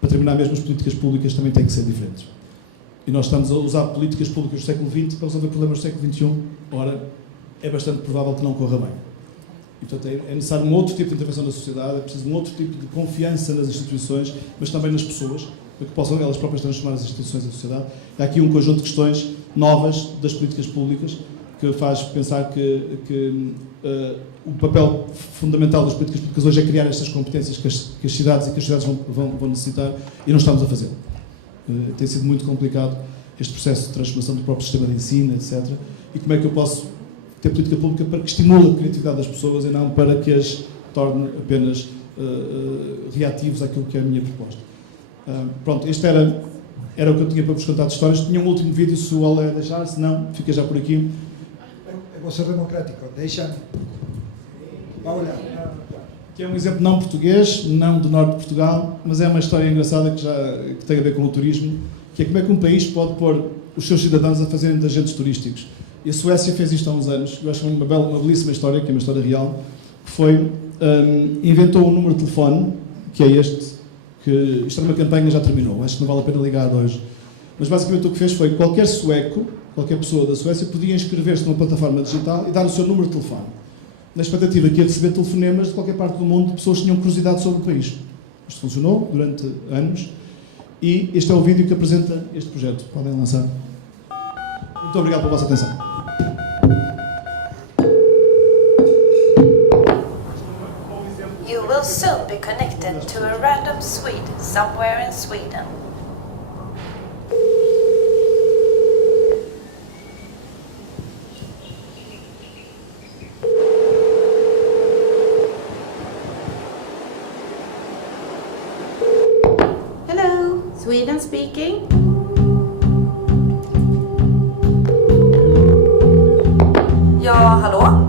para terminar mesmo, as políticas públicas também têm que ser diferentes. E nós estamos a usar políticas públicas do século XX para resolver problemas do século XXI. Ora, é bastante provável que não corra bem. E, portanto, é necessário um outro tipo de intervenção na sociedade, é preciso um outro tipo de confiança nas instituições, mas também nas pessoas, para que possam elas próprias transformar as instituições da sociedade. Há aqui um conjunto de questões novas das políticas públicas que faz pensar que o papel fundamental das políticas públicas hoje é criar estas competências que as cidades vão necessitar, e não estamos a fazer. Tem sido muito complicado este processo de transformação do próprio sistema de ensino, etc. E como é que eu posso ter política pública para que estimule a criatividade das pessoas e não para que as torne apenas reativos àquilo que é a minha proposta. Pronto, este era o que eu tinha para vos contar de histórias. Tinha um último vídeo, se o Olé deixar, se não, fica já por aqui. Eu vou ser democrático, deixa. Paula. Que é um exemplo não português, não do norte de Portugal, mas é uma história engraçada que tem a ver com o turismo, que é como é que um país pode pôr os seus cidadãos a fazerem de agentes turísticos. E a Suécia fez isto há uns anos, eu acho que é uma belíssima história, que é uma história real, que foi, inventou um número de telefone, que é este, que isto é uma campanha, já terminou, acho que não vale a pena ligar hoje. Mas basicamente o que fez foi, qualquer sueco, qualquer pessoa da Suécia, podia inscrever-se numa plataforma digital e dar o seu número de telefone, na expectativa que ia receber telefonemas de qualquer parte do mundo de pessoas que tinham curiosidade sobre o país. Isto funcionou durante anos e este é o vídeo que apresenta este projeto. Podem lançar. Muito obrigado pela vossa atenção. You will soon be connected to a random Swede somewhere in Sweden. Hello, Sweden speaking. Ja, hallå?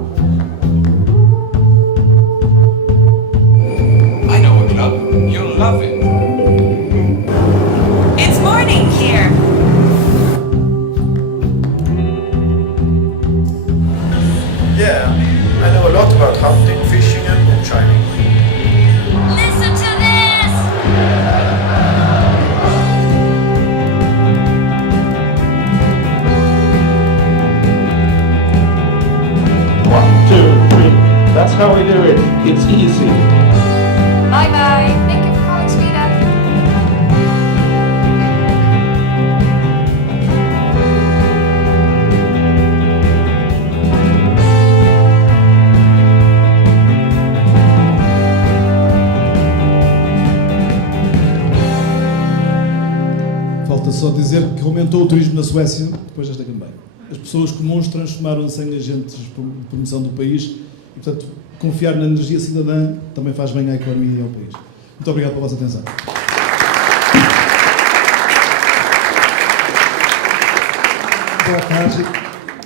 I know a club. You'll love it. It's morning here. Yeah, I know a lot about hunting, fishing and moonshining. Listen to this! 1, 2, 3. That's how we do it. It's easy. Bye bye. Thank you for calling Sweden. Falta só dizer que aumentou o turismo na Suécia depois desta campanha. As pessoas comuns transformaram-se em agentes de promoção do país e, portanto, confiar na energia cidadã também faz bem à economia e ao país. Muito obrigado pela vossa atenção. Boa tarde.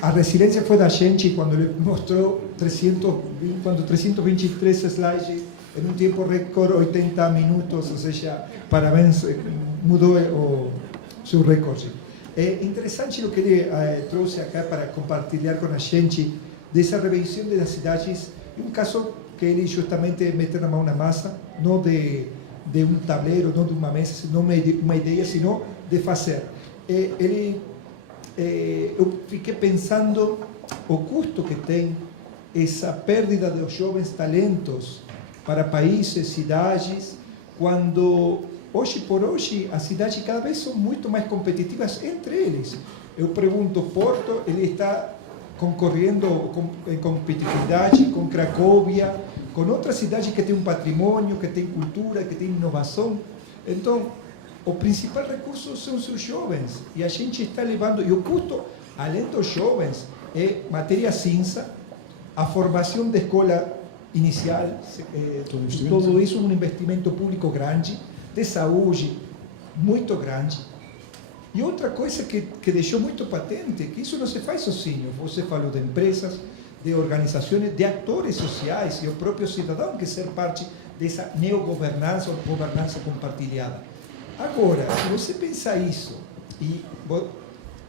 A resiliência foi da gente quando ele mostrou 323 slides em um tempo recorde, 80 minutos, ou seja, parabéns, mudou o seu recorde. É interessante o que ele trouxe aqui para compartilhar com a gente dessa reinvenção das cidades, um caso que ele justamente meteu na mão na massa, não de um tabuleiro, não de uma mesa, não uma ideia, sino de fazer. Eu fiquei pensando o custo que tem essa perda dos jovens talentos para países, cidades, quando hoje por hoje as cidades cada vez são muito mais competitivas entre eles. Eu pergunto, Porto, ele está concorrendo em competitividade com Cracóvia, com outras cidades que têm um patrimônio, que têm cultura, que têm inovação. Então, o principal recurso são os jovens, e a gente está levando, e o custo, além dos jovens, é matéria cinza, a formação da escola inicial, tudo isso é um investimento público grande, de saúde muito grande. E outra coisa que deixou muito patente, que isso não se faz sozinho, você falou de empresas, de organizações, de atores sociais, e o próprio cidadão quer ser parte dessa neogovernança ou governança compartilhada. Agora, se você pensar isso, e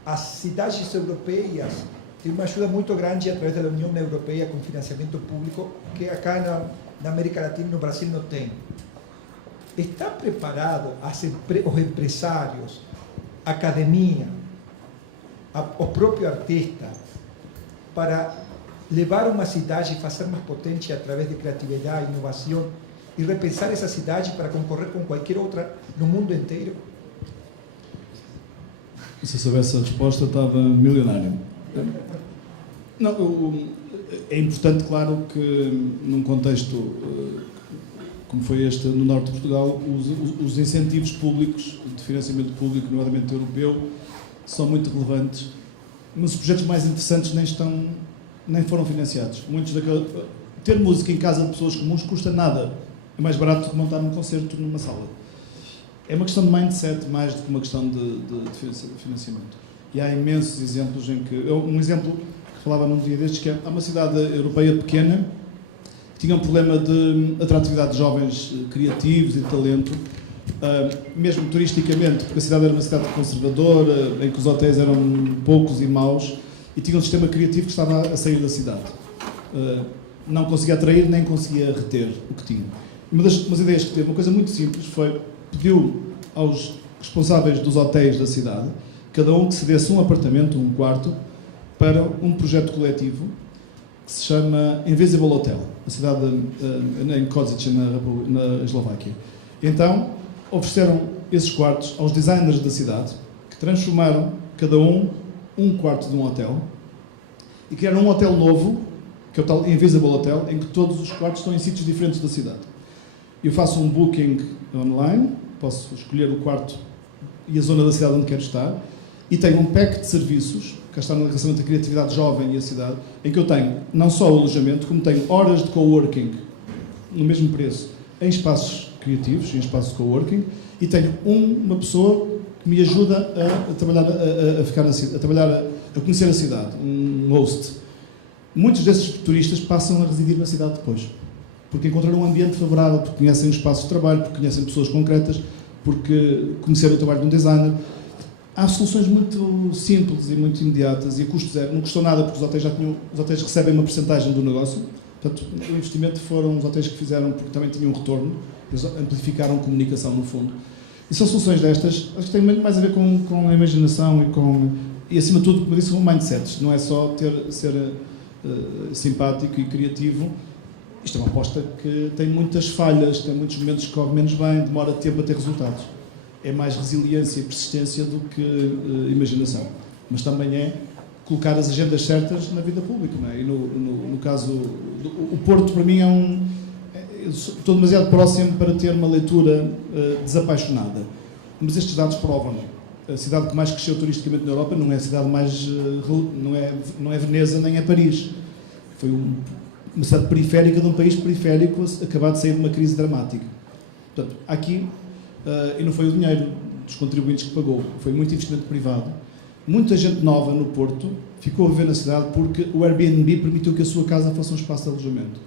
as cidades europeias têm uma ajuda muito grande através da União Europeia com financiamento público, que acá na América Latina e no Brasil não tem. Está preparado os empresários, academia, o próprio artista, para levar uma cidade e fazer mais potente através de criatividade, inovação, e repensar essa cidade para concorrer com qualquer outra no mundo inteiro? Se eu soubesse a resposta, estava milionário. Não, é importante, claro, que num contexto como foi este no norte de Portugal, os incentivos públicos, de financiamento público, nomeadamente europeu, são muito relevantes, mas os projetos mais interessantes nem foram financiados. Ter música em casa de pessoas comuns custa nada. É mais barato do que montar um concerto numa sala. É uma questão de mindset mais do que uma questão de financiamento. E há imensos exemplos em que... Um exemplo que falava num dia destes, que há uma cidade europeia pequena que tinha um problema de atratividade de jovens criativos e de talento, mesmo turisticamente, porque a cidade era uma cidade conservadora, em que os hotéis eram poucos e maus, e tinha um sistema criativo que estava a sair da cidade. Não conseguia atrair, nem conseguia reter o que tinha. Uma das ideias que teve, uma coisa muito simples, pediu aos responsáveis dos hotéis da cidade, cada um que cedesse um apartamento, um quarto, para um projeto coletivo que se chama Invisible Hotel, a cidade em Košice, na Eslováquia. Então, ofereceram esses quartos aos designers da cidade, que transformaram cada um quarto de um hotel, e criaram um hotel novo, que é o tal Invisible Hotel, em que todos os quartos estão em sítios diferentes da cidade. Eu faço um booking online, posso escolher o quarto e a zona da cidade onde quero estar, e tenho um pack de serviços, que está no relacionamento da criatividade jovem e a cidade, em que eu tenho não só o alojamento, como tenho horas de coworking no mesmo preço, em espaços criativos, em espaços de coworking, e tenho uma pessoa que me ajuda a trabalhar, a conhecer a cidade, um host. Muitos desses turistas passam a residir na cidade depois, porque encontraram um ambiente favorável, porque conhecem o espaço de trabalho, porque conhecem pessoas concretas, porque conheceram o trabalho de um designer. Há soluções muito simples e muito imediatas e a custo zero. Não custou nada, porque os hotéis recebem uma porcentagem do negócio. Portanto, o investimento foram os hotéis que fizeram, porque também tinham um retorno. Eles amplificaram comunicação, no fundo. E são soluções destas, acho que têm muito mais a ver com a imaginação e acima de tudo, como eu disse, com mindsets. Não é só ser simpático e criativo. Isto é uma aposta que tem muitas falhas, tem muitos momentos que corre menos bem, demora tempo a ter resultados. É mais resiliência e persistência do que imaginação. Mas também é colocar as agendas certas na vida pública. Não é? E no caso, o Porto, para mim, estou demasiado próximo para ter uma leitura desapaixonada. Mas estes dados provam. A cidade que mais cresceu turisticamente na Europa não é a cidade mais... não é Veneza nem é Paris. Foi uma cidade periférica de um país periférico acabado de sair de uma crise dramática. Portanto, aqui... e não foi o dinheiro dos contribuintes que pagou, foi muito investimento privado. Muita gente nova no Porto ficou a viver na cidade porque o Airbnb permitiu que a sua casa fosse um espaço de alojamento.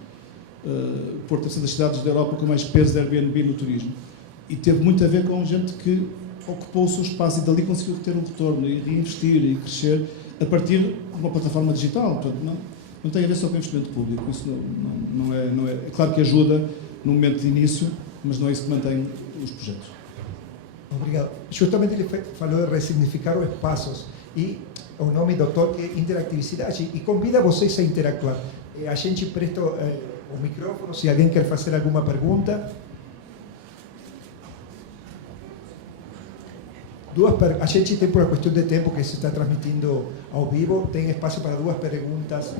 O Porto é uma das cidades da Europa com mais peso de Airbnb no turismo. E teve muito a ver com gente que ocupou o seu espaço e dali conseguiu ter um retorno e investir e crescer a partir de uma plataforma digital. Portanto, não tem a ver só com investimento público. Isso não é... É claro que ajuda no momento de início, mas não é isso que mantém os projetos. Obrigado. Justamente ele falou de ressignificar os espaços e o nome do toque é interatividade e convida vocês a interactuar. A gente presta o microfone se alguém quer fazer alguma pergunta. A gente tem, por questão de tempo que se está transmitindo ao vivo, tem espaço para 2 perguntas.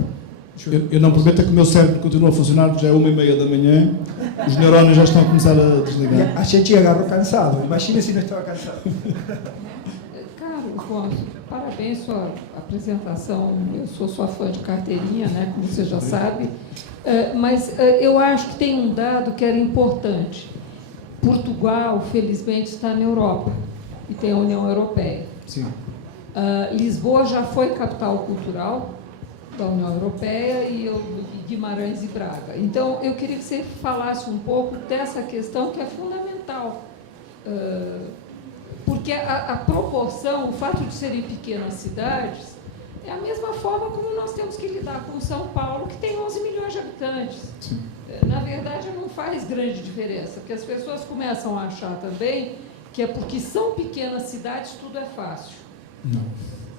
Eu não prometo que o meu cérebro continue a funcionar, porque já é 1h30 da manhã, os neurónios já estão a começar a desligar. A gente agarrou cansado, imagine se não estava cansado. Caro Afonso, parabéns sua apresentação, eu sou sua fã de carteirinha, né, como você já sabe, mas eu acho que tem um dado que era importante. Portugal, felizmente, está na Europa e tem a União Europeia. Sim. Lisboa já foi capital cultural da União Europeia e Guimarães e Braga. Então, eu queria que você falasse um pouco dessa questão que é fundamental, porque a proporção, o fato de serem pequenas cidades, é a mesma forma como nós temos que lidar com São Paulo, que tem 11 milhões de habitantes. Na verdade, não faz grande diferença, porque as pessoas começam a achar também que é porque são pequenas cidades, tudo é fácil. Não.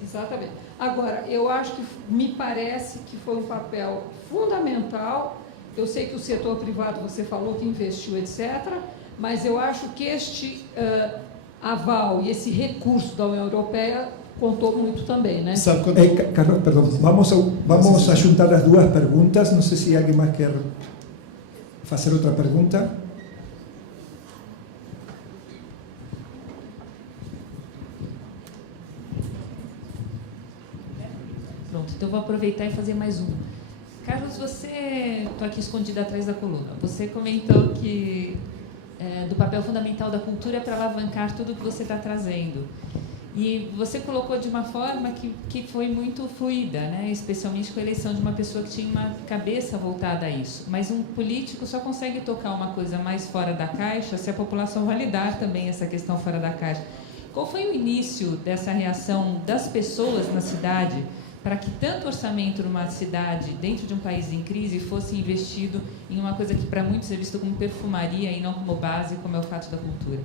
Exatamente. Agora, eu acho que me parece que foi um papel fundamental. Eu sei que o setor privado, você falou que investiu, etc., mas eu acho que este aval e esse recurso da União Europeia contou muito também, né? Carlos, perdão, vamos a juntar as duas perguntas. Não sei se alguém mais quer fazer outra pergunta. Pronto, então eu vou aproveitar e fazer mais uma. Carlos, estou aqui escondida atrás da coluna, você comentou que do papel fundamental da cultura para alavancar tudo que você está trazendo. E você colocou de uma forma que foi muito fluida, né? Especialmente com a eleição de uma pessoa que tinha uma cabeça voltada a isso. Mas um político só consegue tocar uma coisa mais fora da caixa se a população validar também essa questão fora da caixa. Qual foi o início dessa reação das pessoas na cidade para que tanto orçamento numa cidade, dentro de um país em crise, fosse investido em uma coisa que para muitos é visto como perfumaria e não como base, como é o fato da cultura?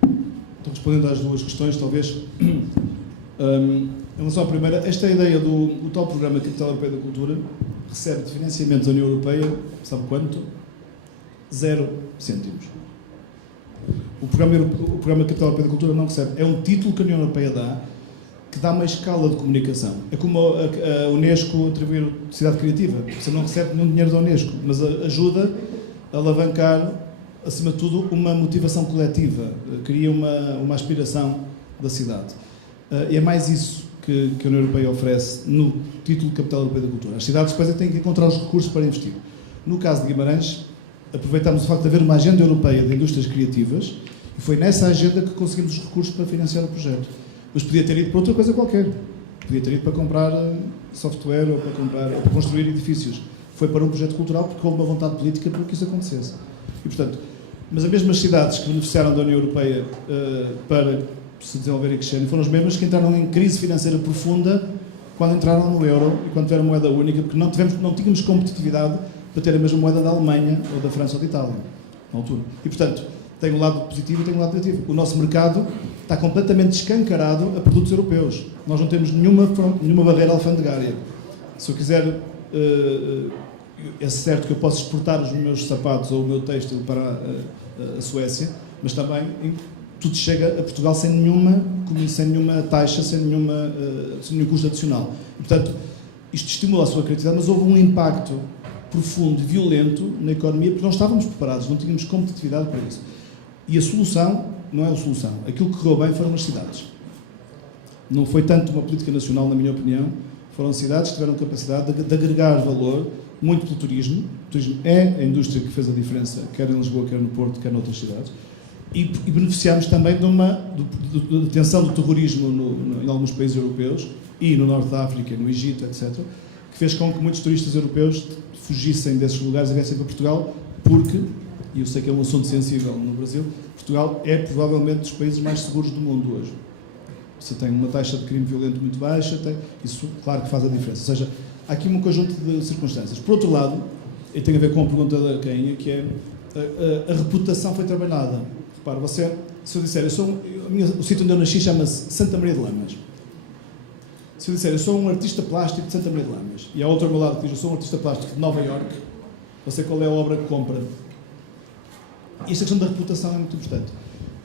Então, respondendo às duas questões, talvez, em relação à primeira, esta ideia do tal Programa Capital Europeu da Cultura recebe de financiamento da União Europeia, sabe quanto? 0 cêntimos. O Programa Capital Europeu da Cultura não recebe. É um título que a União Europeia dá, que dá uma escala de comunicação. É como a Unesco atribuir cidade criativa. Você não recebe nenhum dinheiro da Unesco, mas ajuda a alavancar, acima de tudo, uma motivação coletiva, cria uma aspiração da cidade. E é mais isso que a União Europeia oferece no título de Capital Europeu da Cultura. As cidades depois têm que encontrar os recursos para investir. No caso de Guimarães, aproveitamos o facto de haver uma agenda europeia de indústrias criativas e foi nessa agenda que conseguimos os recursos para financiar o projeto. Mas podia ter ido para outra coisa qualquer. Podia ter ido para comprar software ou para construir edifícios. Foi para um projeto cultural porque houve uma vontade política para que isso acontecesse. E, portanto, mas as mesmas cidades que beneficiaram da União Europeia para se desenvolver e crescer foram as mesmas que entraram em crise financeira profunda quando entraram no euro e quando tiveram moeda única, porque não tínhamos competitividade para ter a mesma moeda da Alemanha ou da França ou da Itália, na altura. E, portanto, tem um lado positivo e tem um lado negativo. O nosso mercado está completamente escancarado a produtos europeus. Nós não temos nenhuma barreira alfandegária. Se eu quiser, é certo que eu posso exportar os meus sapatos ou o meu têxtil para a Suécia, mas também tudo chega a Portugal sem nenhuma taxa, sem nenhum custo adicional. E, portanto, isto estimula a sua criatividade, mas houve um impacto profundo e violento na economia porque não estávamos preparados, não tínhamos competitividade para isso. E a solução não é a solução. Aquilo que correu bem foram as cidades. Não foi tanto uma política nacional, na minha opinião, foram cidades que tiveram capacidade de agregar valor, muito pelo turismo. O turismo é a indústria que fez a diferença, quer em Lisboa, quer no Porto, quer noutras cidades. E beneficiámos também da detenção do terrorismo em alguns países europeus, e no Norte da África, no Egito, etc., que fez com que muitos turistas europeus fugissem desses lugares e viessem para Portugal, porque, e eu sei que é um assunto sensível no Brasil, Portugal é provavelmente dos países mais seguros do mundo hoje. Você tem uma taxa de crime violento muito baixa, isso claro que faz a diferença. Ou seja, há aqui um conjunto de circunstâncias. Por outro lado, e tem a ver com a pergunta da Cainha, que é a reputação foi trabalhada. Repara, se eu disser, o sítio onde eu nasci chama-se Santa Maria de Lamas. Se eu disser, eu sou um artista plástico de Santa Maria de Lamas, e há outro ao meu lado que diz, eu sou um artista plástico de Nova Iorque, você qual é a obra que compra? E esta questão da reputação é muito importante.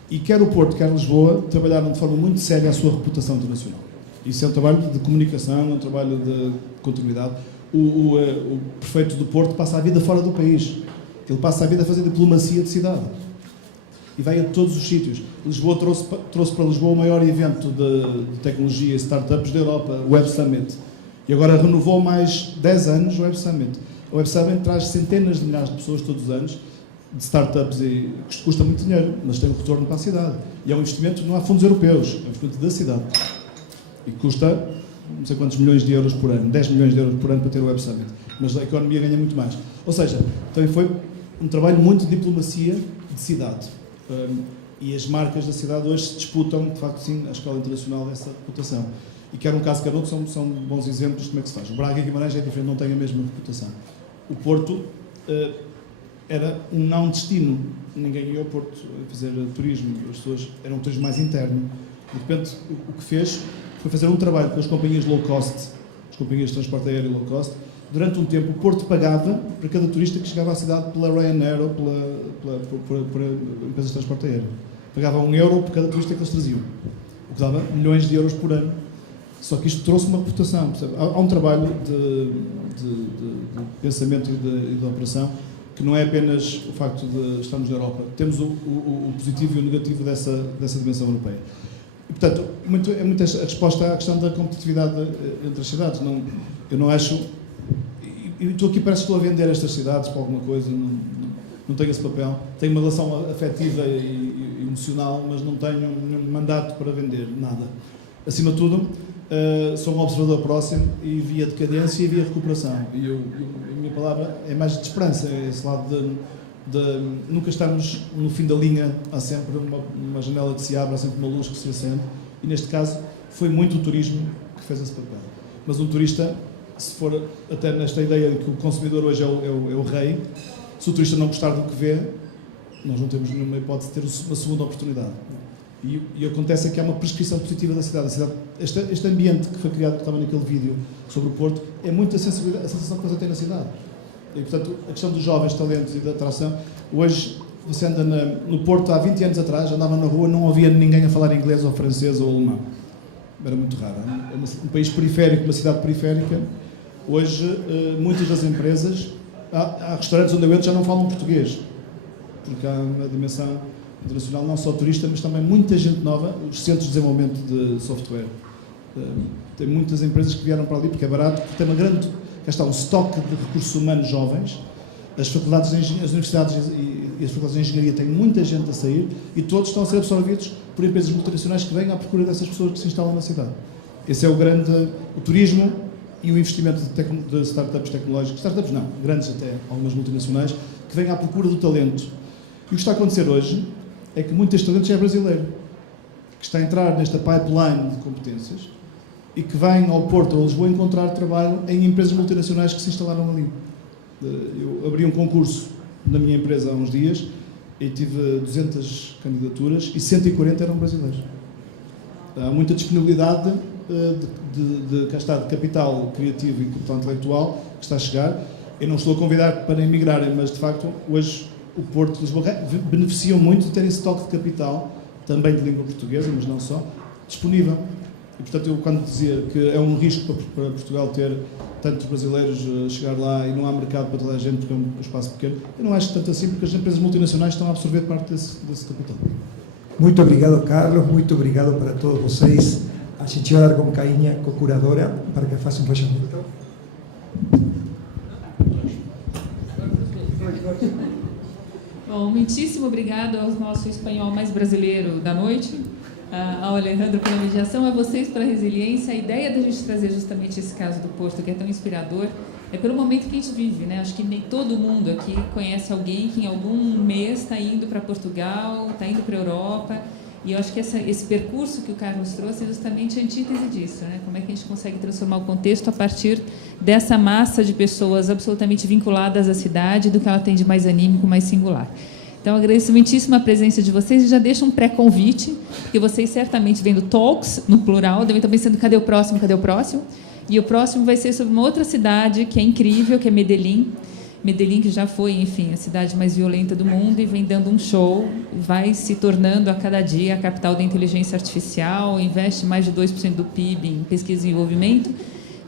E quer o Porto, quer Lisboa, trabalharam de forma muito séria a sua reputação internacional. Isso é um trabalho de comunicação, é um trabalho de continuidade. O prefeito do Porto passa a vida fora do país. Ele passa a vida a fazer diplomacia de cidade. E vai a todos os sítios. Lisboa trouxe para Lisboa o maior evento de tecnologia e startups da Europa, o Web Summit. E agora renovou mais 10 anos o Web Summit. O Web Summit traz centenas de milhares de pessoas todos os anos, de startups, e custa muito dinheiro, mas tem um retorno para a cidade. E é um investimento, não há fundos europeus, é um investimento da cidade. E custa não sei quantos milhões de euros por ano, 10 milhões de euros por ano para ter o Web Summit. Mas a economia ganha muito mais. Ou seja, também foi um trabalho muito de diplomacia de cidade. E as marcas da cidade hoje se disputam, de facto, sim, à escala internacional, essa reputação. E quer um caso, quer outro, são bons exemplos de como é que se faz. O Braga e Guimarães é diferente, não têm a mesma reputação. O Porto era um não destino. Ninguém ia ao Porto fazer turismo, as pessoas eram um turismo mais interno. De repente, o que fez foi fazer um trabalho com as companhias low cost, as companhias de transporte aéreo low cost. Durante um tempo, o Porto pagava para cada turista que chegava à cidade pela Ryanair ou por empresas de transporte aéreo. Pagava €1 por cada turista que eles traziam, o que dava milhões de euros por ano. Só que isto trouxe uma reputação. Percebe? Há um trabalho de pensamento e de operação que não é apenas o facto de estarmos na Europa. Temos o positivo e o negativo dessa dimensão europeia. E, portanto, é muito a resposta à questão da competitividade entre as cidades. Eu não acho... E estou aqui, parece que estou a vender estas cidades para alguma coisa, não tenho esse papel. Tenho uma relação afetiva e emocional, mas não tenho nenhum mandato para vender nada. Acima de tudo, sou um observador próximo e vi a decadência e vi a recuperação. E a minha palavra é mais de esperança, é esse lado de nunca estamos no fim da linha, há sempre uma janela que se abre, há sempre uma luz que se acende. E neste caso foi muito o turismo que fez esse papel. Mas um turista, se for até nesta ideia de que o consumidor hoje é o rei, se o turista não gostar do que vê, nós não temos nenhuma hipótese de ter uma segunda oportunidade. E acontece que há uma prescrição positiva da cidade. Este ambiente que foi criado, que estava naquele vídeo sobre o Porto, é muito a sensação que você tem na cidade. E, portanto, a questão dos jovens talentos e da atração, hoje, você anda no Porto, há 20 anos atrás, andava na rua, não havia ninguém a falar inglês ou francês ou alemão. Era muito raro. É um país periférico, uma cidade periférica. Hoje, muitas das empresas, há restaurantes onde eu entro já não falam português, porque há uma dimensão internacional, não só turista, mas também muita gente nova, os centros de desenvolvimento de software. Tem muitas empresas que vieram para ali porque é barato, porque tem cá está um estoque de recursos humanos jovens, as faculdades de engenharia, as universidades e as faculdades de engenharia têm muita gente a sair e todos estão a ser absorvidos por empresas multinacionais que vêm à procura dessas pessoas que se instalam na cidade. Esse é o turismo e o investimento de startups tecnológicas, startups não, grandes até, algumas multinacionais, que vêm à procura do talento. E o que está a acontecer hoje é que muito deste talento já é brasileiro, que está a entrar nesta pipeline de competências e que vem ao Porto ou a Lisboa encontrar trabalho em empresas multinacionais que se instalaram ali. Eu abri um concurso na minha empresa há uns dias e tive 200 candidaturas e 140 eram brasileiros. Há muita disponibilidade de capital criativo e capital intelectual que está a chegar. Eu não estou a convidar para emigrarem, mas de facto hoje o Porto de Lisboa beneficiam muito de terem esse toque de capital, também de língua portuguesa, mas não só, disponível. E portanto eu quando dizia que é um risco para Portugal ter tantos brasileiros a chegar lá e não há mercado para toda a gente porque é um espaço pequeno, eu não acho tanto assim porque as empresas multinacionais estão a absorver parte desse capital. Muito obrigado, Carlos, muito obrigado para todos vocês. A gente vai dar com Cainha, co-curadora, para que faça um fechamento. Bom, muitíssimo obrigado ao nosso espanhol mais brasileiro da noite, ao Alejandro pela mediação, a vocês pela resiliência. A ideia da gente trazer justamente esse caso do Porto, que é tão inspirador, é pelo momento que a gente vive, né? Acho que nem todo mundo aqui conhece alguém que em algum mês está indo para Portugal, está indo para a Europa, e eu acho que esse percurso que o Carlos trouxe é justamente a antítese disso, né? Como é que a gente consegue transformar o contexto a partir dessa massa de pessoas absolutamente vinculadas à cidade, do que ela tem de mais anímico, mais singular. Então, agradeço muitíssimo a presença de vocês e já deixo um pré-convite, porque vocês certamente vendo talks, no plural, devem estar pensando, cadê o próximo, cadê o próximo? E o próximo vai ser sobre uma outra cidade que é incrível, que é Medellín. Medellín, que já foi, enfim, a cidade mais violenta do mundo e vem dando um show, vai se tornando a cada dia a capital da inteligência artificial, investe mais de 2% do PIB em pesquisa e desenvolvimento,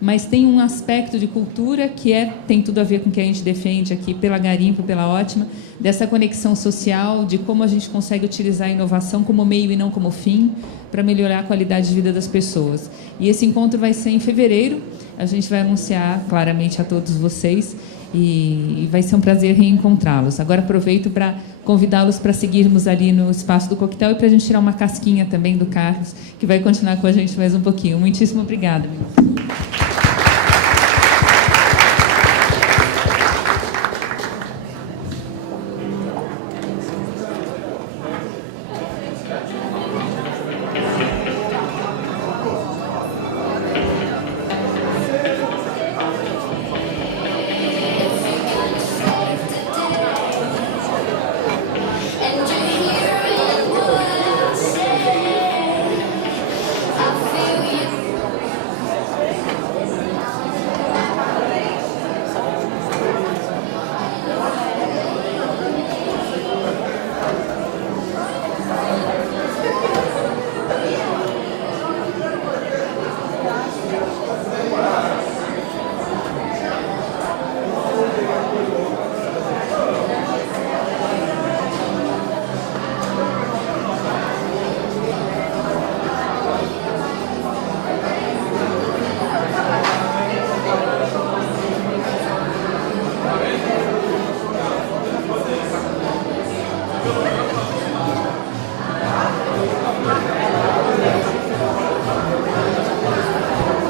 mas tem um aspecto de cultura que tem tudo a ver com o que a gente defende aqui pela Garimpo, pela Ótima, dessa conexão social, de como a gente consegue utilizar a inovação como meio e não como fim, para melhorar a qualidade de vida das pessoas. E esse encontro vai ser em fevereiro, a gente vai anunciar claramente a todos vocês, e vai ser um prazer reencontrá-los. Agora aproveito para convidá-los para seguirmos ali no espaço do coquetel e para a gente tirar uma casquinha também do Carlos, que vai continuar com a gente mais um pouquinho. Muitíssimo obrigada.